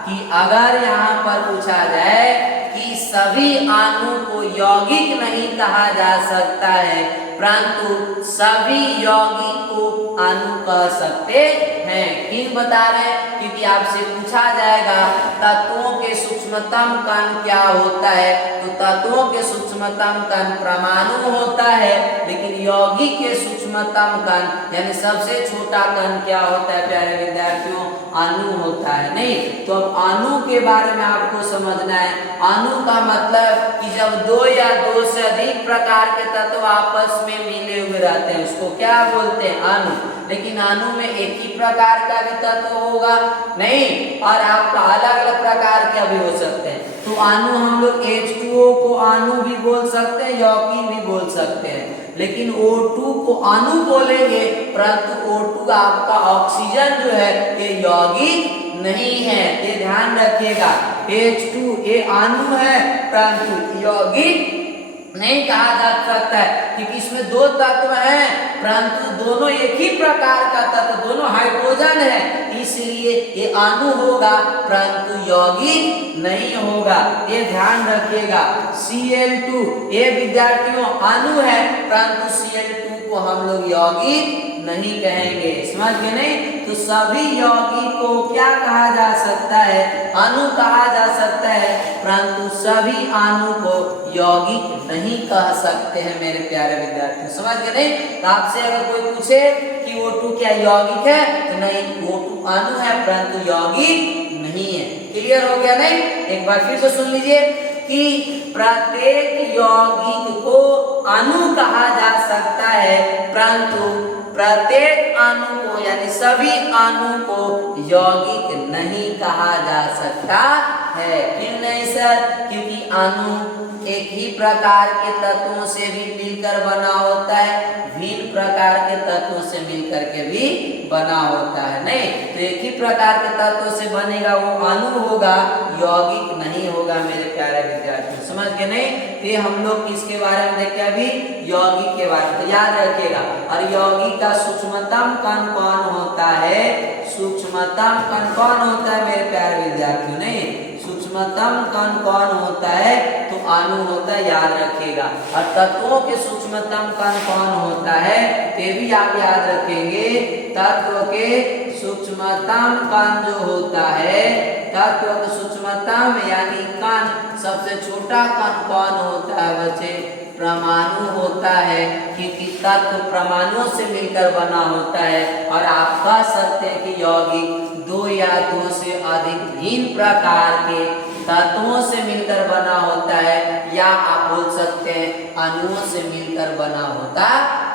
कि अगर यहाँ पर पूछा जाए कि सभी अणु को यौगिक नहीं कहा जा सकता है परंतु सभी यौगिक को अणु कह सकते हैं। किन बता रहे हैं क्योंकि आपसे पूछा जाएगा तत्वों के सूक्ष्मतम कण क्या होता है तो तत्वों के सूक्ष्मतम कण परमाणु होता है। लेकिन यौगिक के सूक्ष्मतम कण यानी सबसे छोटा कण क्या होता है प्यारे विद्यार्थियों? अणु होता है। नहीं तो अब अणु के बारे में आपको समझना है। अणु का मतलब कि जब दो या दो से अधिक प्रकार के तत्व आपस में मिले हुए रहते हैं उसको क्या बोलते हैं? अणु। लेकिन अणु में एक ही प्रकार का भी तत्व होगा नहीं, और आपका अलग अलग प्रकार के भी हो सकते हैं। तो अणु हम लोग H2O को अणु भी बोल सकते हैं, यौगिक भी बोल सकते हैं। लेकिन O2 को अणु बोलेंगे, परंतु O2 आपका ऑक्सीजन जो है ये यौगिक नहीं है, ये ध्यान रखिएगा। H2 ये अणु है परंतु यौगिक नहीं कहा जा सकता है, क्योंकि इसमें दो तत्व हैं परंतु दोनों एक ही प्रकार का तत्व, दोनों हाइड्रोजन है, इसलिए ये अणु होगा परंतु यौगिक नहीं होगा, ये ध्यान रखिएगा। Cl2 ये विद्यार्थियों अणु है परंतु Cl2 को हम लोग यौगिक नहीं कहेंगे, समझ गए नहीं? तो सभी यौगिक को क्या कहा जा सकता है? अणु कहा जा सकता है, परंतु सभी अणु को यौगिक नहीं कह सकते हैं मेरे प्यारे विद्यार्थियों, समझ गए नहीं? तो आपसे अगर कोई पूछे कि O2 क्या यौगिक है तो नहीं, O2 अणु है परंतु यौगिक नहीं है। क्लियर हो गया नहीं? एक बार फिर से सुन लीजिए कि प्रत्येक यौगिक को अणु कहा जा सकता है परंतु प्रत्येक अणु को यानी सभी अणु को यौगिक नहीं कहा जा सकता है। क्यों नहीं सर? क्योंकि अणु एक ही प्रकार के तत्वों से भी मिलकर बना होता है, भिन्न प्रकार के तत्वों से मिलकर के भी बना होता है। नहीं तो एक ही प्रकार के तत्वों से बनेगा वो अणु होगा, यौगिक नहीं होगा मेरे प्यारे विद्यार्थियों, समझ गए नहीं? ये हम लोग किसके बारे में देखे अभी? यौगिक के बारे में। तो याद रखिएगा। और यौगिक का सूक्ष्मतम कण कौन होता है? सूक्ष्मतम कण कौन होता है मेरे प्यारे विद्यार्थियों? नहीं सूक्ष्मतम कण कौन होता है? तो अणु होता है, याद रखिएगा। और तत्वों के सूक्ष्मतम कण कौन होता है ये भी आप याद रखेंगे। तत्व के सूक्ष्मतम कण जो होता है, तत्व के सूक्ष्मतम यानी कण सबसे छोटा कण कौन होता है बच्चे? परमाणु होता है, क्योंकि तत्व परमाणुओं से मिलकर बना होता है। और आप कह सकते हैं कि यौगिक दो या दो से अधिक भिन्न प्रकार के तत्वों से मिलकर बना होता है, या आप बोल सकते हैं अणुओं से मिलकर बना होता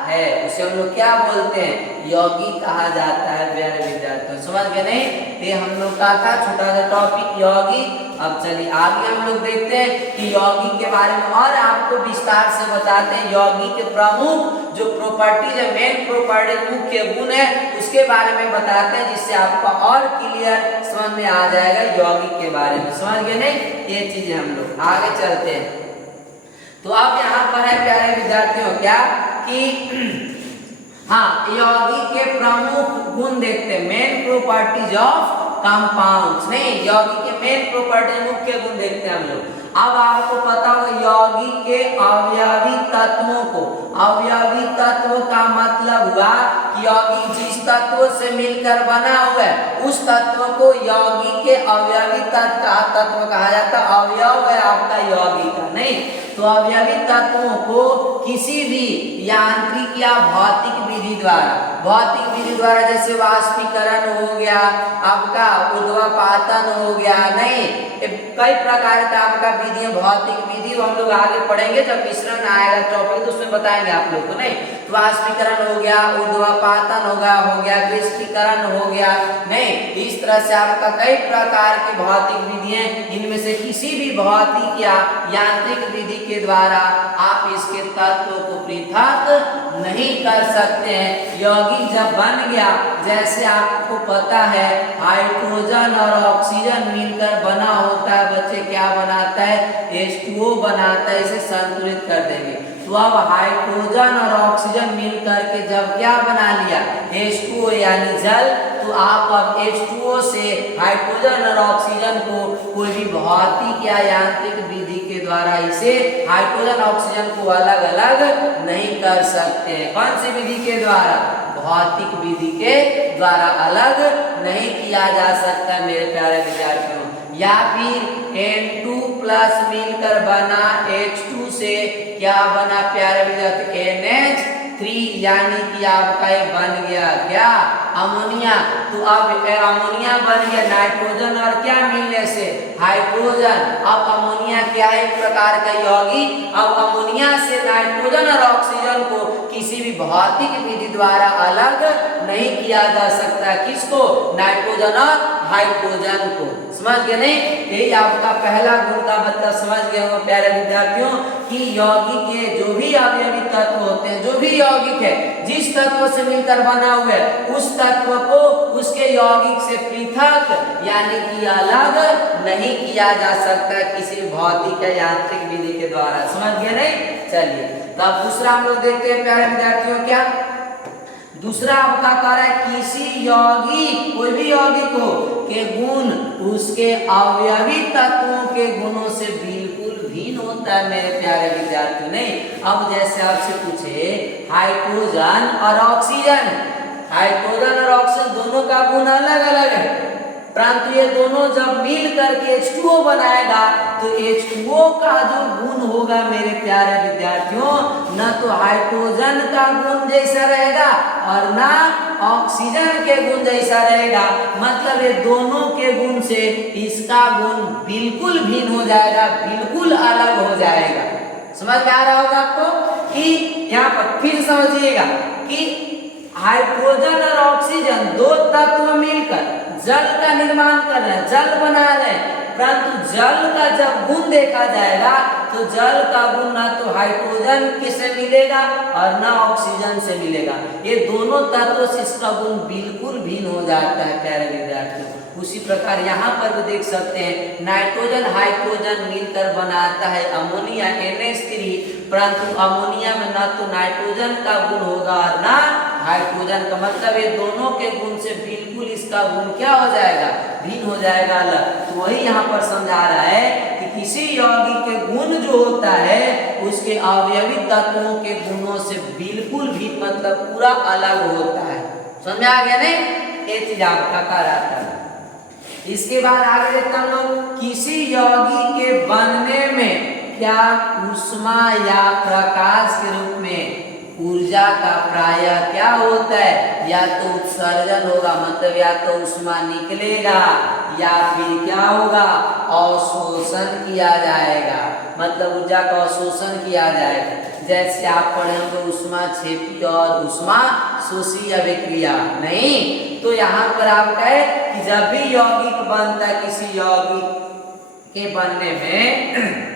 है। उसे हम लोग क्या बोलते हैं? यौगिक कहा जाता है प्यारे विद्यार्थियों, समझ गए नहीं? ये हम लोग का था छोटा सा टॉपिक यौगिक। अब चलिए आगे हम लोग देखते हैं कि यौगिक के बारे में और आपको विस्तार से बताते हैं। यौगिक के प्रमुख जो प्रॉपर्टीज है, मेन प्रॉपर्टीज, मुख्य गुण है, उसके बारे में बताते हैं, जिससे आपका और क्लियर समझ में आ जाएगा यौगिक के बारे में, समझ गए नहीं? ये चीजें हम लोग आगे चलते हैं। तो अब यहाँ पर है प्यारे विद्यार्थियों क्या कि हाँ यौगिक के प्रमुख गुण देखते हैं, मेन प्रॉपर्टीज ऑफ कंपाउंड्स। नहीं यौगिक के मेन प्रॉपर्टी मुख्य गुण देखते हैं हम लोग। अब आपको पता होगा यौगिक के अवयवी तत्वों को, अवयवी तत्व का मतलब हुआ कि यौगिक जिस तत्व से मिलकर बना हुआ है उस तत्व को यौगिक के अवयवी तत्व कहा जाता है। अवयव है आपका यौगिक का, नहीं तो अवयवी तत्वों को किसी भी यांत्रिक या भौतिक विधि द्वारा, भौतिक विधि द्वारा जैसे वाष्पीकरण हो गया, आपका ऊर्ध्वापातन हो गया, नहीं कई प्रकार का आपका विधि है, भौतिक विधि हम लोग आगे पढ़ेंगे जब मिश्रण आएगा टॉपिक तो उसमें बताएंगे आप लोग को। नहीं तो वाष्पीकरण हो गया, ऊर्ध्वापातन हो गया, क्रिस्टलीकरण हो गया, नहीं इस तरह से आपका कई प्रकार की भौतिक विधि हैं। इनमें से किसी भी भौतिक या यांत्रिक विधि के द्वारा आप इसके तत्वों को पृथक नहीं कर सकते हैं। यौगिक जब बन गया, जैसे आपको पता है हाइड्रोजन और ऑक्सीजन मिलकर बना होता है बच्चे, क्या बनाता है? H2O बनाता है, इसे संतुलित कर देंगे। तो अब हाइड्रोजन और ऑक्सीजन मिलकर के जब क्या बना लिया? H2O यानी जल। तो आप अब H2O से हाइड्रोजन और ऑक्सीजन को कोई भी भौतिक या यांत्रिक विधि के द्वारा इसे हाइड्रोजन ऑक्सीजन को अलग अलग नहीं कर सकते हैं। कौन सी विधि के द्वारा? भौतिक विधि के द्वारा अलग नहीं किया जा सकता मेरे प्यारे विद्यार्थियों। या फिर N2 प्लस मिलकर बना H2 से क्या बना प्यारे विद्यार्थी? NH 3 यानी कि आपका ये बन गया क्या, अमोनिया। तो अब अमोनिया बन गया नाइट्रोजन और क्या मिलने से, हाइड्रोजन। अब अमोनिया क्या है, एक प्रकार का यौगिक। अब अमोनिया से नाइट्रोजन और ऑक्सीजन को किसी भी भौतिक विधि द्वारा अलग नहीं किया जा सकता। किसको, नाइट्रोजन और हाइड्रोजन को। समझ गए नहीं, यही आपका पहला गुण का मतलब समझ गए होंगे प्यारे विद्यार्थियों कि यौगिक के जो भी अवयवी तत्व होते हैं, जो भी यौगिक है जिस तत्व से मिलकर बना हुआ है उस तत्व को उसके यौगिक से पृथक यानी कि अलग नहीं किया जा सकता किसी भौतिक या यांत्रिक विधि के द्वारा। समझ गए नहीं, चलिए तो अब दूसरा हम लोग देखते हैं प्यारे विद्यार्थियों। क्या दूसरा आपका कार्य है, किसी यौगिक, कोई भी यौगिक हो के गुण उसके अवयवी तत्वों के गुणों से बिल्कुल भिन्न होता है मेरे प्यारे विद्यार्थियों। नहीं, अब जैसे आपसे पूछे हाइड्रोजन और ऑक्सीजन, हाइड्रोजन और ऑक्सीजन दोनों का गुण अलग अलग है, परंतु ये दोनों जब मिल करके H2O बनाएगा तो H2O का जो गुण होगा मेरे प्यारे विद्यार्थियों, न तो हाइड्रोजन का गुण जैसा रहेगा और ना ऑक्सीजन के गुण जैसा रहेगा। मतलब ये दोनों के गुण से इसका गुण बिल्कुल भिन्न हो जाएगा, बिल्कुल अलग हो जाएगा। समझ में आ रहा होगा आपको कि यहाँ पर फिर समझिएगा कि हाइड्रोजन और ऑक्सीजन दो तत्व मिलकर जल का निर्माण कर रहे हैं, जल बना रहे हैं, परंतु जल का जब गुण देखा जाएगा तो जल का गुण ना तो हाइड्रोजन से मिलेगा और ना ऑक्सीजन से मिलेगा। ये दोनों तत्वों से इसका गुण बिल्कुल भिन्न हो जाता है प्यारे विद्यार्थियों। उसी प्रकार यहाँ पर भी देख सकते हैं नाइट्रोजन हाइड्रोजन मिलकर बनाता है अमोनिया NH3, परंतु अमोनिया में ना तो नाइट्रोजन का गुण होगा और ना हाइड्रोजन का। मतलब ये दोनों के गुण से बिल्कुल इसका गुण क्या हो जाएगा, भिन्न हो जाएगा, अलग। तो वही यहाँ पर समझा रहा है कि किसी यौगिक के गुण जो होता है उसके अवयवी तत्वों के गुणों से बिल्कुल भी मतलब पूरा अलग होता है। समझ में आ गया नहीं, ये चीज आपका कराता है। इसके बाद आगे देखते हम लोग, किसी यौगिक के बनने में क्या ऊष्मा या प्रकाश के रूप में ऊर्जा का प्रायः क्या होता है, या तो उत्सर्जन होगा, मतलब या तो ऊष्मा निकलेगा या फिर क्या होगा, अवशोषण किया जाएगा, मतलब ऊर्जा का अवशोषण किया जाएगा। जैसे आप पढ़े होंगे ऊष्मा क्षेपी और ऊष्मा शोषी अभिक्रिया, नहीं तो यहाँ पर आपका है कि जब भी यौगिक बनता है किसी यौगिक के बनने में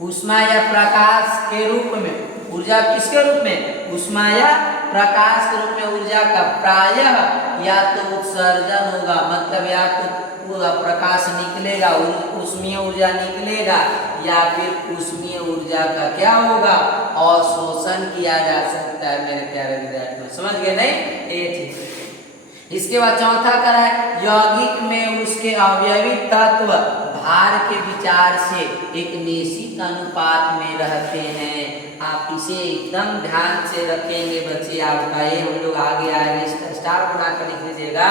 ऊष्मा या प्रकाश के रूप में, ऊर्जा किसके रूप में, ऊष्मा या प्रकाश के रूप में ऊर्जा का प्रायः या तो उत्सर्जन होगा, मतलब या तो प्रकाश निकलेगा, ऊष्मीय ऊर्जा निकलेगा, या फिर ऊष्मीय ऊर्जा का क्या होगा, अवशोषण किया जा सकता है मेरे प्यारे विद्यार्थियों। समझ गए नहीं, ये चीज। इसके बाद चौथा करा है, यौगिक में उसके अवयवी तत्व भार के विचार से एक निश्चित अनुपात में रहते हैं। आप इसे एकदम ध्यान से रखेंगे बच्चे, आपका ये हम लोग आगे आएंगे स्टार बना कर लिख लीजिएगा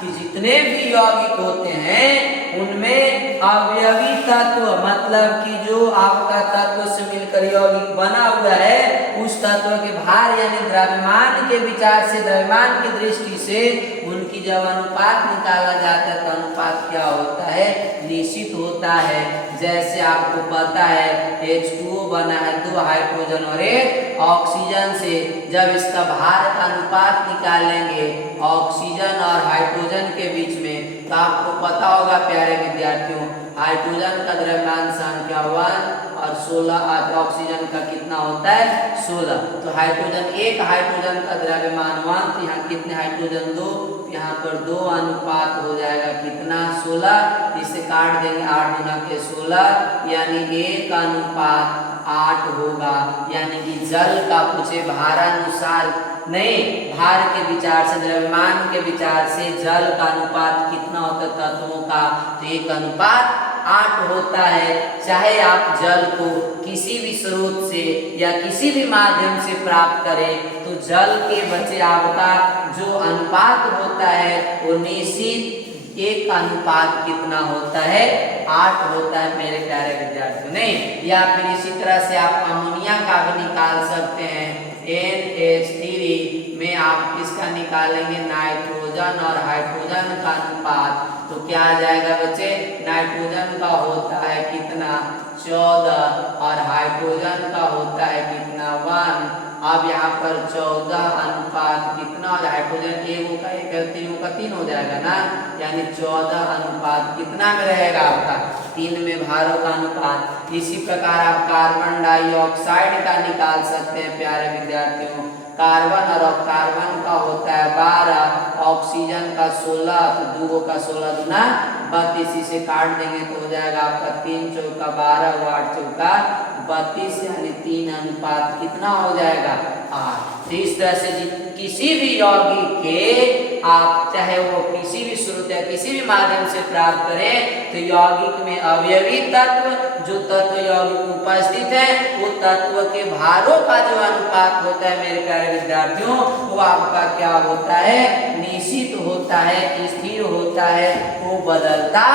कि जितने भी यौगिक होते हैं उनमें अवयवी तत्व, मतलब कि जो आपका तत्व से मिलकर यौगिक बना हुआ है उस तत्व के भार यानी द्रव्यमान के विचार से, द्रव्यमान की दृष्टि से उनकी जब अनुपात निकाला जाता है तो अनुपात क्या होता है, निश्चित होता है। जैसे आपको पता है H2O बना है 2 हाइड्रोजन और 1 ऑक्सीजन से, जब इसका भार का अनुपात निकालेंगे ऑक्सीजन और हाइड्रोजन के बीच में, तो आपको पता होगा प्यारे विद्यार्थियों हाइड्रोजन का द्रव्यमान संख्या 1 और 16, ऑक्सीजन का कितना होता है 16। तो हाइड्रोजन 1 हाइड्रोजन का द्रव्यमान 1, तो यहाँ कितने हाइड्रोजन 2, यहाँ पर 2 अनुपात हो जाएगा कितना 16, इसे काट देंगे 8 गुना के 16 यानी 1 अनुपात 8 होगा। यानी कि जल का पूछे भारानुसार नहीं, भार के विचार से, द्रव्यमान के विचार से जल का अनुपात कितना होता है तत्वों का, तो 1 अनुपात 8 होता है। चाहे आप जल को किसी भी स्रोत से या किसी भी माध्यम से प्राप्त करें तो जल के बच्चे आपका जो अनुपात होता है वो निश्चित 1 अनुपात कितना होता है 8 होता है मेरे प्यारे विद्यार्थियों। नहीं, या फिर इसी तरह से आप अमोनिया का भी निकाल सकते हैं NH3 में आप किसका निकालेंगे, नाइट्रोजन और हाइड्रोजन का अनुपात, तो क्या आ जाएगा बच्चे, नाइट्रोजन का होता है कितना 14 और हाइड्रोजन का होता है कितना 1। अब यहाँ पर 14 अनुपात कितना और हाइड्रोजन एगो का 1 है, तीनों का 3 हो जाएगा ना, यानी 14 अनुपात कितना में रहेगा आपका 3 में भारों का अनुपात। इसी प्रकार आप कार्बन डाइऑक्साइड का निकाल सकते हैं प्यारे विद्यार्थियों। कार्बन और कार्बन का होता है 12, ऑक्सीजन का 16, तो 2 का 16 दूना 32, इसे काट देंगे तो हो जाएगा आपका 3 चौका 12, 8 चौका 32, यानी 3 अनुपात कितना हो जाएगा 8। तो इस तरह से किसी भी यौगिक के आप चाहे वो किसी भी स्रोत या किसी भी माध्यम से प्राप्त करें, तो यौगिक में अवयवी तत्व जो तत्व यौगिक में उपस्थित है वो तत्व के भारों का जो अनुपात होता है मेरे प्यारे विद्यार्थियों, वो आपका क्या होता है, निश्चित होता है, स्थिर होता है, वो बदलता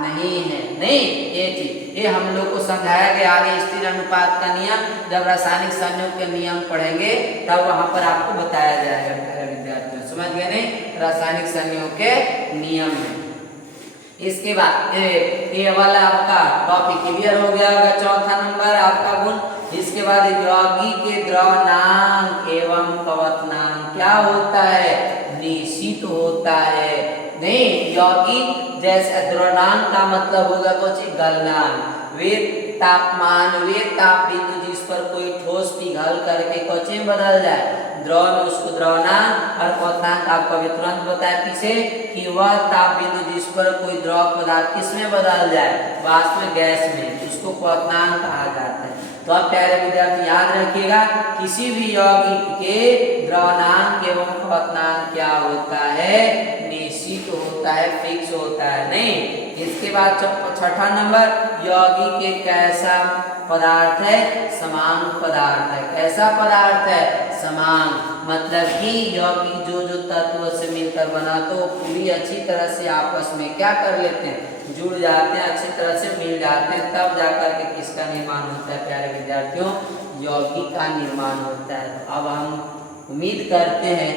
नहीं है। नहीं, ये चीज ये हम लोग को समझाया गया। आगे स्थिर अनुपात का नियम जब रासायनिक संयोग के नियम पढ़ेंगे तब वहां पर आपको बताया जाएगा प्यारे विद्यार्थियों, समझ गए नहीं, रासायनिक संयोग के नियम में। इसके बाद ये वाला आपका टॉपिक क्लियर हो गया होगा, चौथा नंबर आपका गुण। इसके बाद यौगिक के द्रवनांक एवं कवचनांक क्या होता है, निश्चित होता है। नहीं, यौगिक जैसे द्रवनांक का मतलब होगा कुछ गलनांक, वे तापमान, वे ताप बिंदु जिस पर कोई ठोस पिघल करके कच्चे में बदल जाए द्रव में, उसको द्रवनांक। और क्वथनांक आपको अभी तुरंत बताया पीछे कि वह ताप बिंदु जिस पर कोई द्रव पदार्थ किस में बदल जाए, वाष्प में, गैस में, उसको क्वथनांक कहा जाता है। तो अब प्यारे विद्यार्थी याद रखिएगा, किसी भी यौगिक के द्रवनांक एवं क्वथनांक क्या होता है, निश्चित होता है, फिक्स होता है। नहीं, इसके बाद छठा नंबर, यौगिक एक कैसा पदार्थ है, समान पदार्थ है। कैसा पदार्थ है, समान, मतलब कि यौगिक जो जो तत्व से मिलकर बना तो पूरी अच्छी तरह से आपस में क्या कर लेते हैं, जुड़ जाते हैं, अच्छी तरह से मिल जाते हैं, तब जाकर के किसका निर्माण होता है प्यारे विद्यार्थियों, यौगिक का निर्माण होता है। अब हम उम्मीद करते हैं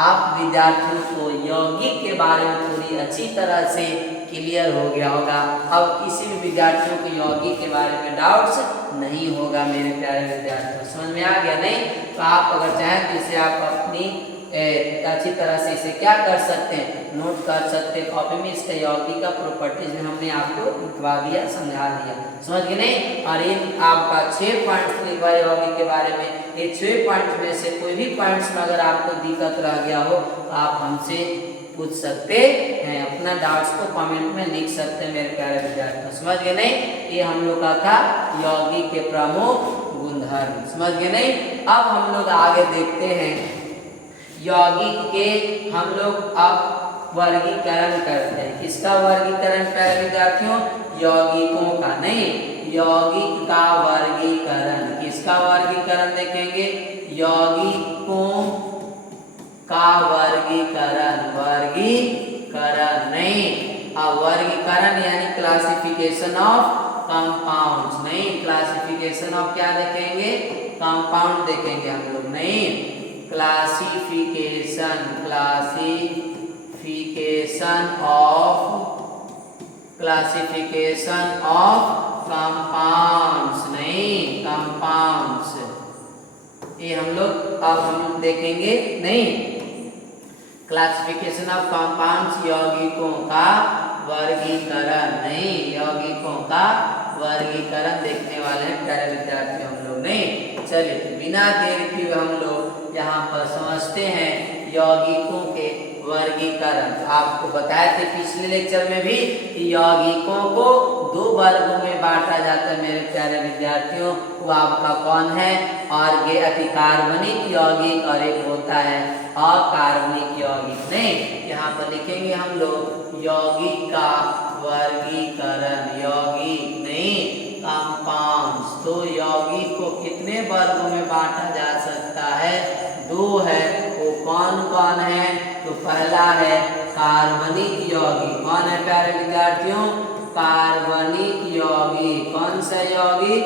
आप विद्यार्थियों को यौगिक के बारे में थोड़ी अच्छी तरह से क्लियर हो गया होगा। अब किसी भी विद्यार्थियों को यौगिक के बारे में डाउट्स नहीं होगा मेरे प्यारे विद्यार्थियों, समझ में आ गया नहीं? तो आप अगर चाहें तो इसे आप अपनी अच्छी तरह से इसे क्या कर सकते हैं, नोट कर सकते हैं कॉपी में। इसका यौगिक का प्रॉपर्टीज में हमने आपको लिखवा दिया, समझा दिया, समझ गए नहीं? और ये आपका 6 पॉइंट्स लिखवा यौगिक के बारे में। ये 6 पॉइंट में से कोई भी पॉइंट्स में अगर आपको दिक्कत रह गया हो तो आप हमसे पूछ सकते हैं, अपना डाउट्स को कमेंट में लिख सकते हैं मेरे प्यारे विद्यार्थियों, समझ गए नहीं? ये हम लोग का था यौगिक के प्रमुख गुणधर्म, समझ गए नहीं? अब हम लोग आगे देखते हैं यौगिक के, हम लोग अब वर्गीकरण करते हैं। किसका वर्गीकरण प्यारे विद्यार्थियों, यौगिकों का। नहीं, यौगिक का वर्गीकरण, किसका वर्गीकरण देखेंगे, यौगिकों का वर्गीकरण, वर्गीकरण नहीं, वर्गीकरण यानी क्लासिफिकेशन ऑफ कंपाउंड्स। नहीं, क्लासिफिकेशन ऑफ क्या देखेंगे, कंपाउंड देखेंगे हम लोग। नहीं, क्लासिफिकेशन, क्लासिफिकेशन ऑफ कंपाउंड्स। नहीं, कंपाउंड्स, ये हम लोग अब हम देखेंगे। नहीं, क्लासिफिकेशन ऑफ कंपाउंड्स, यौगिकों का वर्गीकरण। नहीं, यौगिकों का वर्गीकरण देखने वाले हैं प्यारे विद्यार्थी हम लोग। नहीं, चलिए बिना देर किए हम लोग यहाँ पर समझते हैं यौगिकों के वर्गीकरण। आपको बताए थे पिछले लेक्चर में भी कि यौगिकों को 2 वर्गों में बांटा जाता है मेरे प्यारे विद्यार्थियों। वो आपका कौन है, कार्बनिक यौगिक और एक होता है अकार्बनिक यौगिक। नहीं, यहाँ पर लिखेंगे हम लोग यौगिक का वर्गीकरण, यौगिक नहीं, कंपाउंड्स। तो यौगिक को कितने वर्गों में बांटा जा सकता है, 2 है। वो कौन कौन है, तो पहला है कार्बनिक यौगिक। कौन है प्यारे विद्यार्थियों, कार्बनिक यौगिक। कौन सा यौगिक,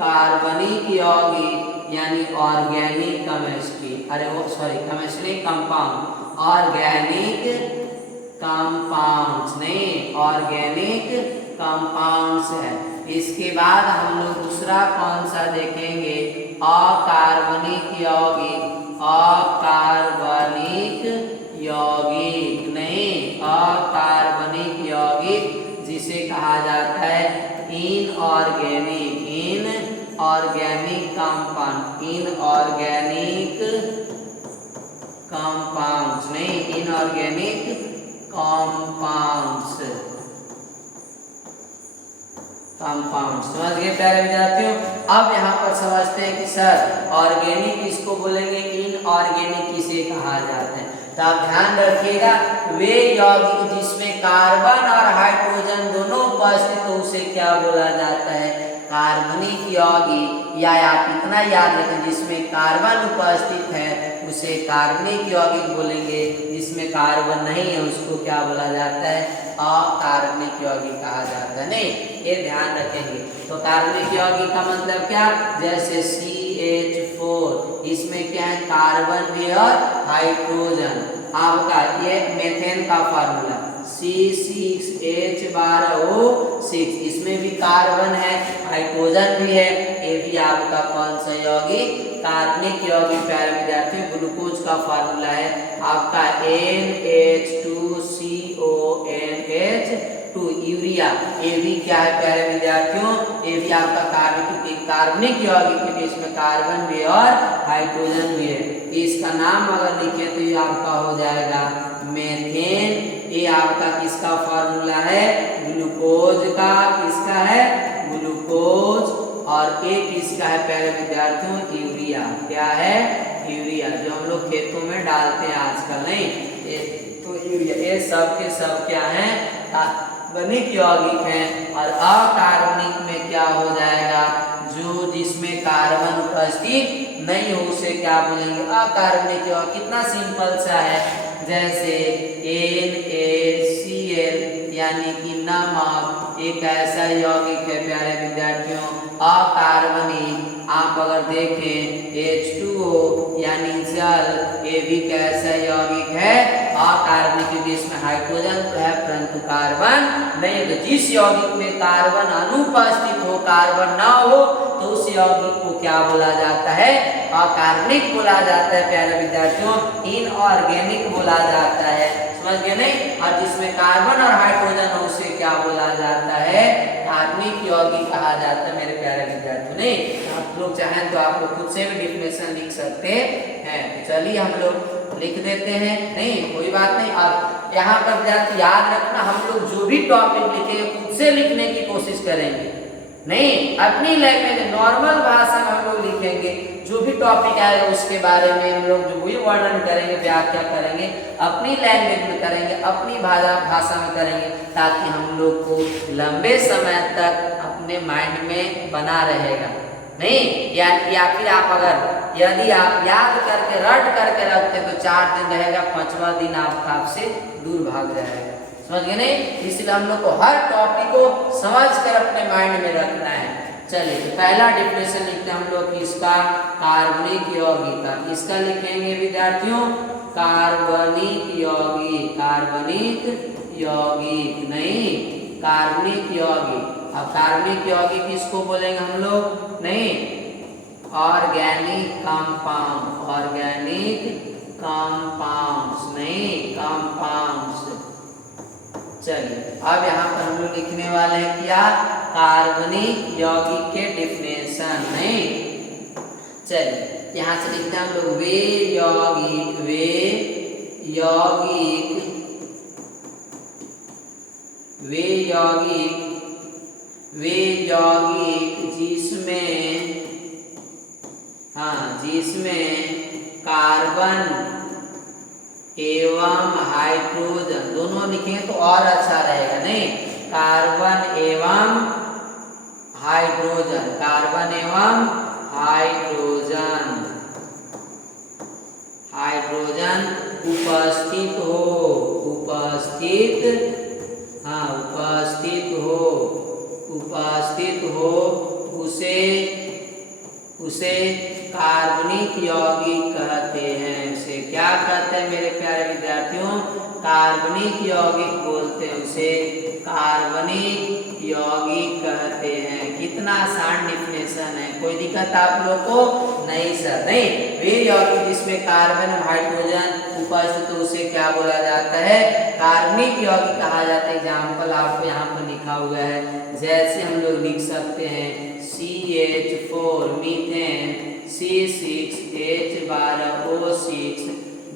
कार्बनिक यौगिक। यानी ऑर्गेनिक केमिस्ट्री, अरे वो sorry chemistry compound, organic compounds नहीं ऑर्गेनिक कंपाउंड्स है। इसके बाद हम लोग दूसरा कौन सा देखेंगे, अकार्बनिक यौगिक, अकार्बनिक यौगिक नहीं अकार्बनिक यौगिक जिसे कहा जाता है inorganic, inorganic compound, inorganic compounds नहीं इनऑर्गेनिक कंपाउंड्स, कंपाउंड समझ गए प्यारे विद्यार्थियों। अब यहाँ पर समझते हैं कि सर ऑर्गेनिक किसको बोलेंगे, इनऑर्गेनिक किसे कहा जाता है। तो आप ध्यान रखिएगा वे यौगिक जिसमें कार्बन और हाइड्रोजन दोनों उपस्थित हो उसे क्या बोला जाता है, कार्बनिक यौगिक। या आप इतना याद रखें जिसमें कार्बन उपस्थित है उसे कार्बनिक यौगिक बोलेंगे, जिसमें कार्बन नहीं है उसको क्या बोला जाता है, अकार्बनिक यौगिक कहा जाता है। नहीं ये ध्यान रखेंगे। तो कार्बनिक यौगिक का मतलब क्या, जैसे CH4 इसमें क्या है कार्बन भी और हाइड्रोजन। आपका ये मेथेन का फार्मूला C6H12O6 इसमें भी कार्बन है हाइड्रोजन भी है, ये भी आपका कौन सा यौगिक, कार्बनिक यौगिक। प्यारे विद्यार्थियों ग्लूकोज का फार्मूला है आपका NH2CONH2 यूरिया, ये भी क्या है प्यारे विद्यार्थियों, ये भी आपका कार्बनिक यौगिक है, इसमें कार्बन भी और हाइड्रोजन भी है। इसका नाम अगर लिखे तो ये आपका हो जाएगा मेथेन। ये आपका किसका फार्मूला है, ग्लूकोज का, किसका है ग्लूकोज। और एक किसका है प्यारे विद्यार्थियों, यूरिया। क्या है, यूरिया, जो हम लोग खेतों में डालते हैं आजकल नहीं, तो यूरिया। ये सब के सब क्या है, कार्बनिक यौगिक हैं। और अकार्बनिक में क्या हो जाएगा, जो जिसमें कार्बन उपस्थित नहीं हो उसे क्या बोलेंगे, अकार्बनिक यौगिक। कितना सिंपल सा है, जैसे NaCl यानी कि नमक एक ऐसा यौगिक है प्यारे विद्यार्थियों अकार्बनिक। आप अगर देखें H2O यानी जल, ये भी कैसा यौगिक है अकार्बनिक, क्योंकि इसमें हाइड्रोजन तो है परंतु कार्बन नहीं। तो जिस यौगिक में कार्बन अनुपस्थित हो, कार्बन ना हो, तो उस यौगिक को क्या बोला जाता है, अकार्बनिक बोला जाता है प्यारे विद्यार्थियों, इनऑर्गेनिक बोला जाता है। समझ गए नहीं। और जिसमें कार्बन और हाइड्रोजन हो उसे क्या बोला जाता है, कार्बनिक यौगिक कहा जाता है मेरे प्यारे विद्यार्थियों। नहीं आप लोग चाहें तो आप लोग खुद से भी डिफिनेशन लिख सकते हैं। तो चलिए हम लोग लिख देते हैं, नहीं कोई बात नहीं। और यहाँ पर याद रखना हम लोग जो भी टॉपिक लिखेंगे खुद से लिखने की कोशिश करेंगे, नहीं अपनी लैंग्वेज नॉर्मल भाषा में हम लोग लिखेंगे। जो भी टॉपिक आएगा उसके बारे में हम लोग जो भी वर्णन करेंगे, व्याख्या करेंगे, अपनी लैंग्वेज में करेंगे, अपनी भाषा में करेंगे, ताकि हम लोग को लंबे समय तक अपने माइंड में बना रहेगा। नहीं या फिर आप अगर यदि आप याद करके रट करके रखते तो 4 दिन रहेगा, 5वां दिन आपसे दूर भाग जाएगा। समझ गए नहीं। इसलिए हम लोग को हर टॉपिक को समझ कर अपने माइंड में रखना है। चलिए तो पहला डिफिनेशन लिखते हैं हम लोग किसका, कार्बनिक यौगिक का। किसका लिखेंगे विद्यार्थियों, कार्बनिक यौगिक, कार्बनिक यौगिक नहीं कार्बनिक यौगिक। अब कार्बनिक यौगिक किसको बोलेंगे हम लोग, नहीं ऑर्गेनिक कंपाउंड, ऑर्गेनिक कंपाउंड्स नहीं कंपाउंड्स। चलिए अब यहाँ पर हम लोग लिखने वाले हैं क्या, कार्बनिक यौगिक के डिफिनेशन। नहीं चलिए यहाँ से लिखते हैं हम लोग वे यौगिक, वे यौगिक, वे यौगिक, वे यौगिक जिसमें जिसमें कार्बन एवं हाइड्रोजन दोनों लिखेंगे तो और अच्छा रहेगा। नहीं कार्बन एवं हाइड्रोजन, कार्बन एवं हाइड्रोजन, हाइड्रोजन उपस्थित हो, उपस्थित उपस्थित हो उसे कार्बनिक यौगिक कहते हैं। उसे क्या कहते हैं मेरे प्यारे विद्यार्थियों? कार्बनिक यौगिक बोलते हैं, उसे कार्बनिक यौगिक कहते हैं। कितना आसान डिफिनेशन है, कोई दिक्कत आप लोग को? नहीं सर, नहीं। वे यौगिक जिसमें कार्बन हाइड्रोजन उपस्थित हो उसे क्या बोला जाता है? कार्बनिक यौगिक कहा जाता है। एग्जाम्पल आपको यहाँ पर लिखा हुआ है, जैसे हम लोग लिख सकते हैं CH4 मीथेन, C6H12O6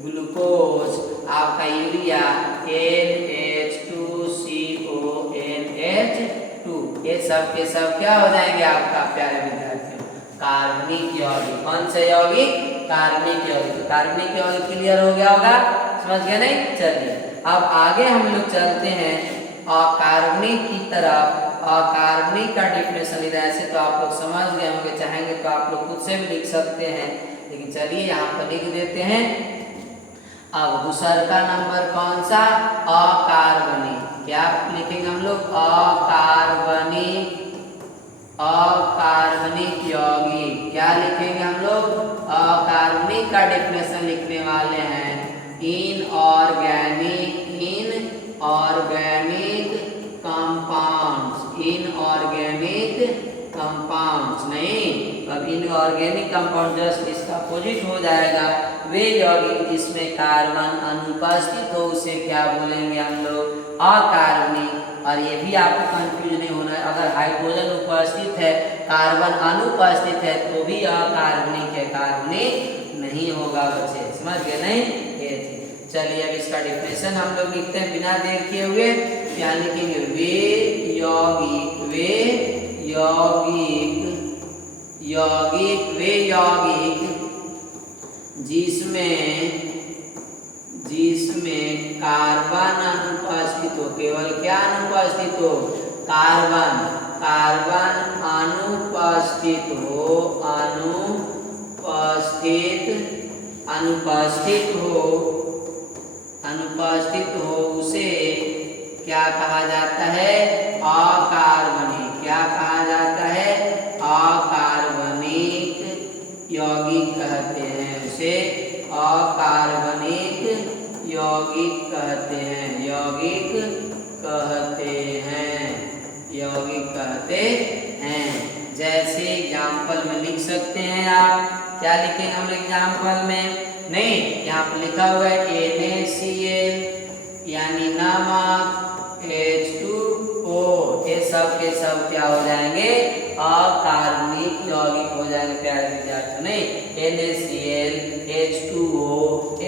ग्लूकोज, आपका यूरिया NH2CONH2, ये सब के सब क्या हो जाएंगे आपका प्यारे विद्यार्थियों? कार्बनिक यौगिक। कौन से यौगिक? कार्बनिक यौगिक। तो कार्बनिक यौगिक क्लियर हो गया होगा, समझ गए नहीं? चलिए अब आगे हम लोग चलते हैं अकार्बनिक की तरफ। अकार्बनिक का डिफिनेशन इधर ऐसे तो आप लोग समझ गए होंगे, चाहेंगे तो आप लोग खुद से भी लिख सकते हैं, लेकिन चलिए यहाँ पर लिख देते हैं। अब दूसरा का नंबर कौन सा? अकार्बनिक। क्या लिखेंगे हम लोग? अकार्बनिक। अकार्बनिक यौगिक क्या लिखेंगे हम लोग? अकार्बनिक का डिफिनेशन लिखने वाले हैं इनऑर्गेनिक कंपाउंड्स। इनऑर्गेनिक कंपाउंड्स नहीं, अब इनऑर्गेनिक कंपाउंड जस्ट इसका अपोजिट हो जाएगा। वे यौगिक जिसमें कार्बन अनुपस्थित हो उसे क्या बोलेंगे हम लोग? अकार्बनिक। और ये भी आपको कंफ्यूज नहीं होना है, अगर हाइड्रोजन उपस्थित है कार्बन अनुपस्थित है तो भी अकार्बनिक है, कार्बनिक नहीं होगा बच्चे, समझ गए नहीं? ये थी। चलिए अब इसका डिफिनेशन हम लोग लिखते हैं बिना देर किए हुए। क्या लिखेंगे? वे यौगिक जिसमें कार्बन अनुपस्थित हो। केवल क्या अनुपस्थित हो? कार्बन अनुपस्थित हो उसे क्या कहा जाता है? अकार्बनिक। क्या कहा जाता है? अकार्बनिक यौगिक कहते हैं, उसे अकार्बनिक यौगिक कहते हैं। जैसे एग्जाम्पल में लिख सकते हैं आप। क्या लिखेंगे हम एग्जाम्पल में? नहीं, यहाँ पर लिखा हुआ है NaCl यानी नमक, H2O, ये सब के सब क्या हो जाएंगे? अकार्बनिक यौगिक हो जाएंगे प्यारे विद्यार्थियों। नहीं, NaCl, H2O,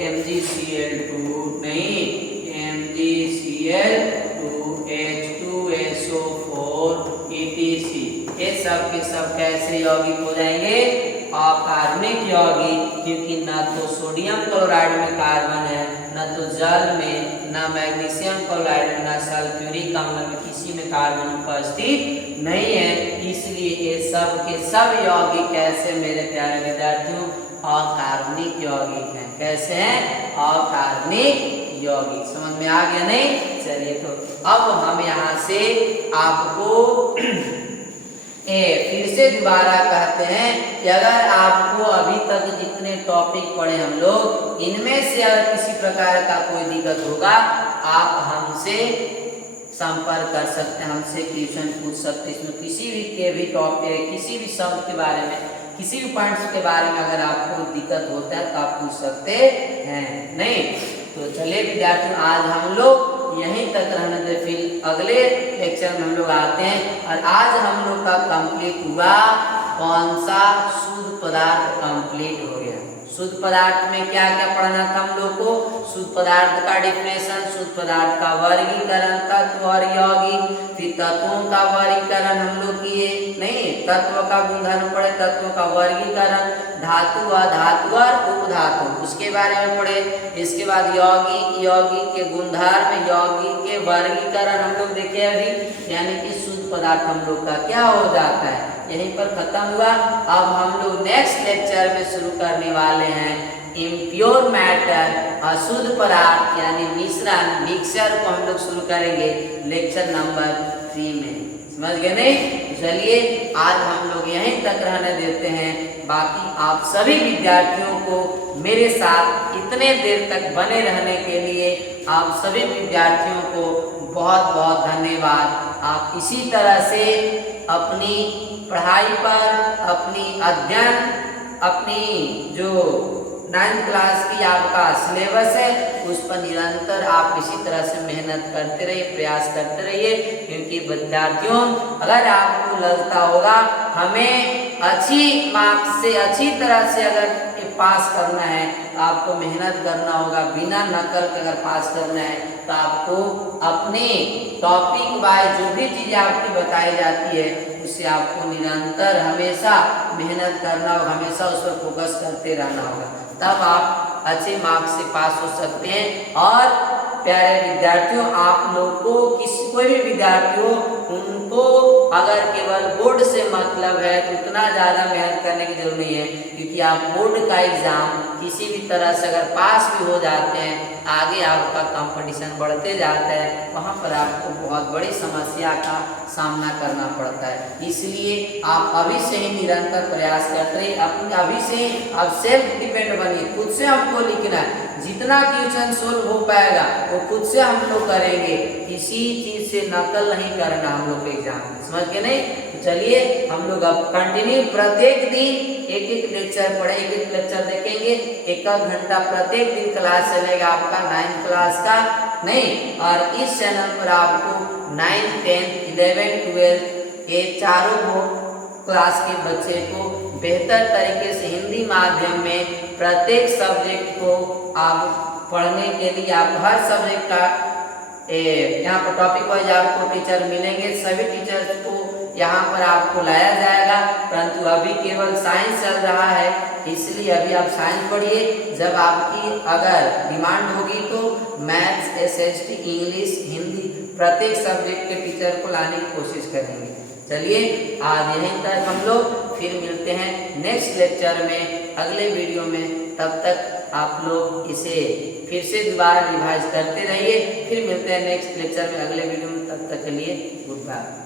MgCl2 नहीं, MgCl2, H2SO4 etc, ये सब के सब कैसे यौगिक हो जाएंगे? अकार्बनिक यौगिक, क्योंकि ना तो सोडियम क्लोराइड में कार्बन है, ना तो जल में, ना मैग्नीशियम क्लोराइड में, ना सल्फ्यूरिक अम्ल में, किसी में कार्बन उपस्थित नहीं है। इसलिए ये सब के सब यौगिक कैसे मेरे प्यारे विद्यार्थियों? अकार्बनिक यौगिक हैं। कैसे हैं? अकार्बनिक यौगिक। समझ में आ गया नहीं? चलिए तो अब हम यहाँ से आपको फिर से दोबारा कहते हैं कि अगर आपको अभी तक जितने टॉपिक पढ़े हम लोग, इनमें से अगर किसी प्रकार का कोई दिक्कत होगा आप हमसे संपर्क कर सकते हैं, हमसे क्वेश्चन पूछ सकते हैं। इसमें किसी भी के भी टॉपिक, किसी भी शब्द के बारे में, किसी भी पॉइंट्स के बारे में अगर आपको दिक्कत होता है तो आप पूछ सकते हैं। नहीं तो चलिए विद्यार्थियों, आज हम लोग यहीं तक रहने दे, फिर अगले लेक्चर में हम लोग आते हैं। और आज हम लोग का कंप्लीट हुआ कौन सा? शुद्ध पदार्थ कंप्लीट हो गया। शुद्ध पदार्थ में क्या क्या पढ़ना था हम लोग को? शुद्ध पदार्थ का डिफिनेशन, शुद्ध पदार्थ का वर्गीकरण, तत्व और यौगिक, फिर तत्वों का वर्गीकरण हम लोग किए। नहीं, तत्व का गुणधर्म पढ़े, तत्वों का वर्गीकरण, धातु, अधातु और उपधातु, उसके बारे में पढ़े। इसके बाद यौगिक के गुणधर्म, यौगिक के वर्गीकरण हम लोग देखे अभी, यानी कि शुद्ध पदार्थ हम लोग का क्या हो जाता है, यहीं पर खत्म हुआ। अब हम लोग नेक्स्ट लेक्चर में शुरू करने वाले हैं इम्प्योर मैटर, अशुद्ध पदार्थ यानी मिश्रण, मिक्सचर को हम लोग शुरू करेंगे लेक्चर नंबर 3 में। समझ गए नहीं? चलिए आज हम लोग यहीं तक रहने देते हैं। बाकी आप सभी विद्यार्थियों को मेरे साथ इतने देर तक बने रहने के लिए आप सभी विद्यार्थियों को बहुत बहुत धन्यवाद। आप इसी तरह से अपनी पढ़ाई पर, अपनी अध्ययन, अपनी जो 9th क्लास की आपका सिलेबस है उस पर निरंतर आप इसी तरह से मेहनत करते रहिए, प्रयास करते रहिए। क्योंकि विद्यार्थियों अगर आपको लगता होगा हमें अच्छी मार्क्स से, अच्छी तरह से अगर पास करना है तो आपको मेहनत करना होगा। बिना नकल के अगर पास करना है तो आपको अपने टॉपिक वाइज जो भी चीज़ें आपकी बताई जाती है उससे आपको निरंतर हमेशा मेहनत करना होगा, हमेशा उस पर फोकस करते रहना होगा, तब आप अच्छे मार्क्स से पास हो सकते हैं। और प्यारे विद्यार्थियों आप लोग को कोई भी विद्यार्थी हो उनको अगर केवल बोर्ड से मतलब है तो उतना ज़्यादा मेहनत करने की जरूरत नहीं है। क्योंकि आप बोर्ड का एग्ज़ाम किसी भी तरह से अगर पास भी हो जाते हैं, आगे आपका कंपटीशन बढ़ते जाता है, वहाँ पर आपको बहुत बड़ी समस्या का सामना करना पड़ता है। इसलिए आप अभी से ही निरंतर प्रयास करते रहिए। अपने अभी से आप सेल्फ डिपेंड बनिए, खुद से हमको लिखना है। जितना क्वेश्चन सोल्व हो पाएगा वो खुद से हम लोग करेंगे, किसी चीज़ से नकल नहीं करना हम लोग एग्जाम, समझ के नहीं? तो चलिए हम लोग अब कंटिन्यू प्रत्येक दिन एक एक लेक्चर पढ़े, एक एक लेक्चर देखेंगे। एक घंटा प्रत्येक दिन क्लास चलेगा आपका 9th क्लास का नहीं। और इस चैनल पर आपको 9th, 10th, 11th, 12th के चारों क्लास के बच्चे को बेहतर तरीके से हिंदी माध्यम में प्रत्येक सब्जेक्ट को आप पढ़ने के लिए आप हर सब्जेक्ट का यहाँ पर टॉपिक वाइज आपको टीचर मिलेंगे। सभी टीचर्स को यहाँ पर आपको लाया जाएगा। परंतु अभी केवल साइंस चल रहा है, इसलिए अभी आप साइंस पढ़िए। जब आपकी अगर डिमांड होगी तो मैथ्स, SST, इंग्लिश, हिंदी प्रत्येक सब्जेक्ट के टीचर को लाने की कोशिश करेंगे। चलिए आज यहीं तक हम लोग, फिर मिलते हैं नेक्स्ट लेक्चर में, अगले वीडियो में। तब तक आप लोग इसे फिर से दोबारा रिवाइज करते रहिए। फिर मिलते हैं नेक्स्ट लेक्चर में, अगले वीडियो में। तब तक के लिए गुड बाय।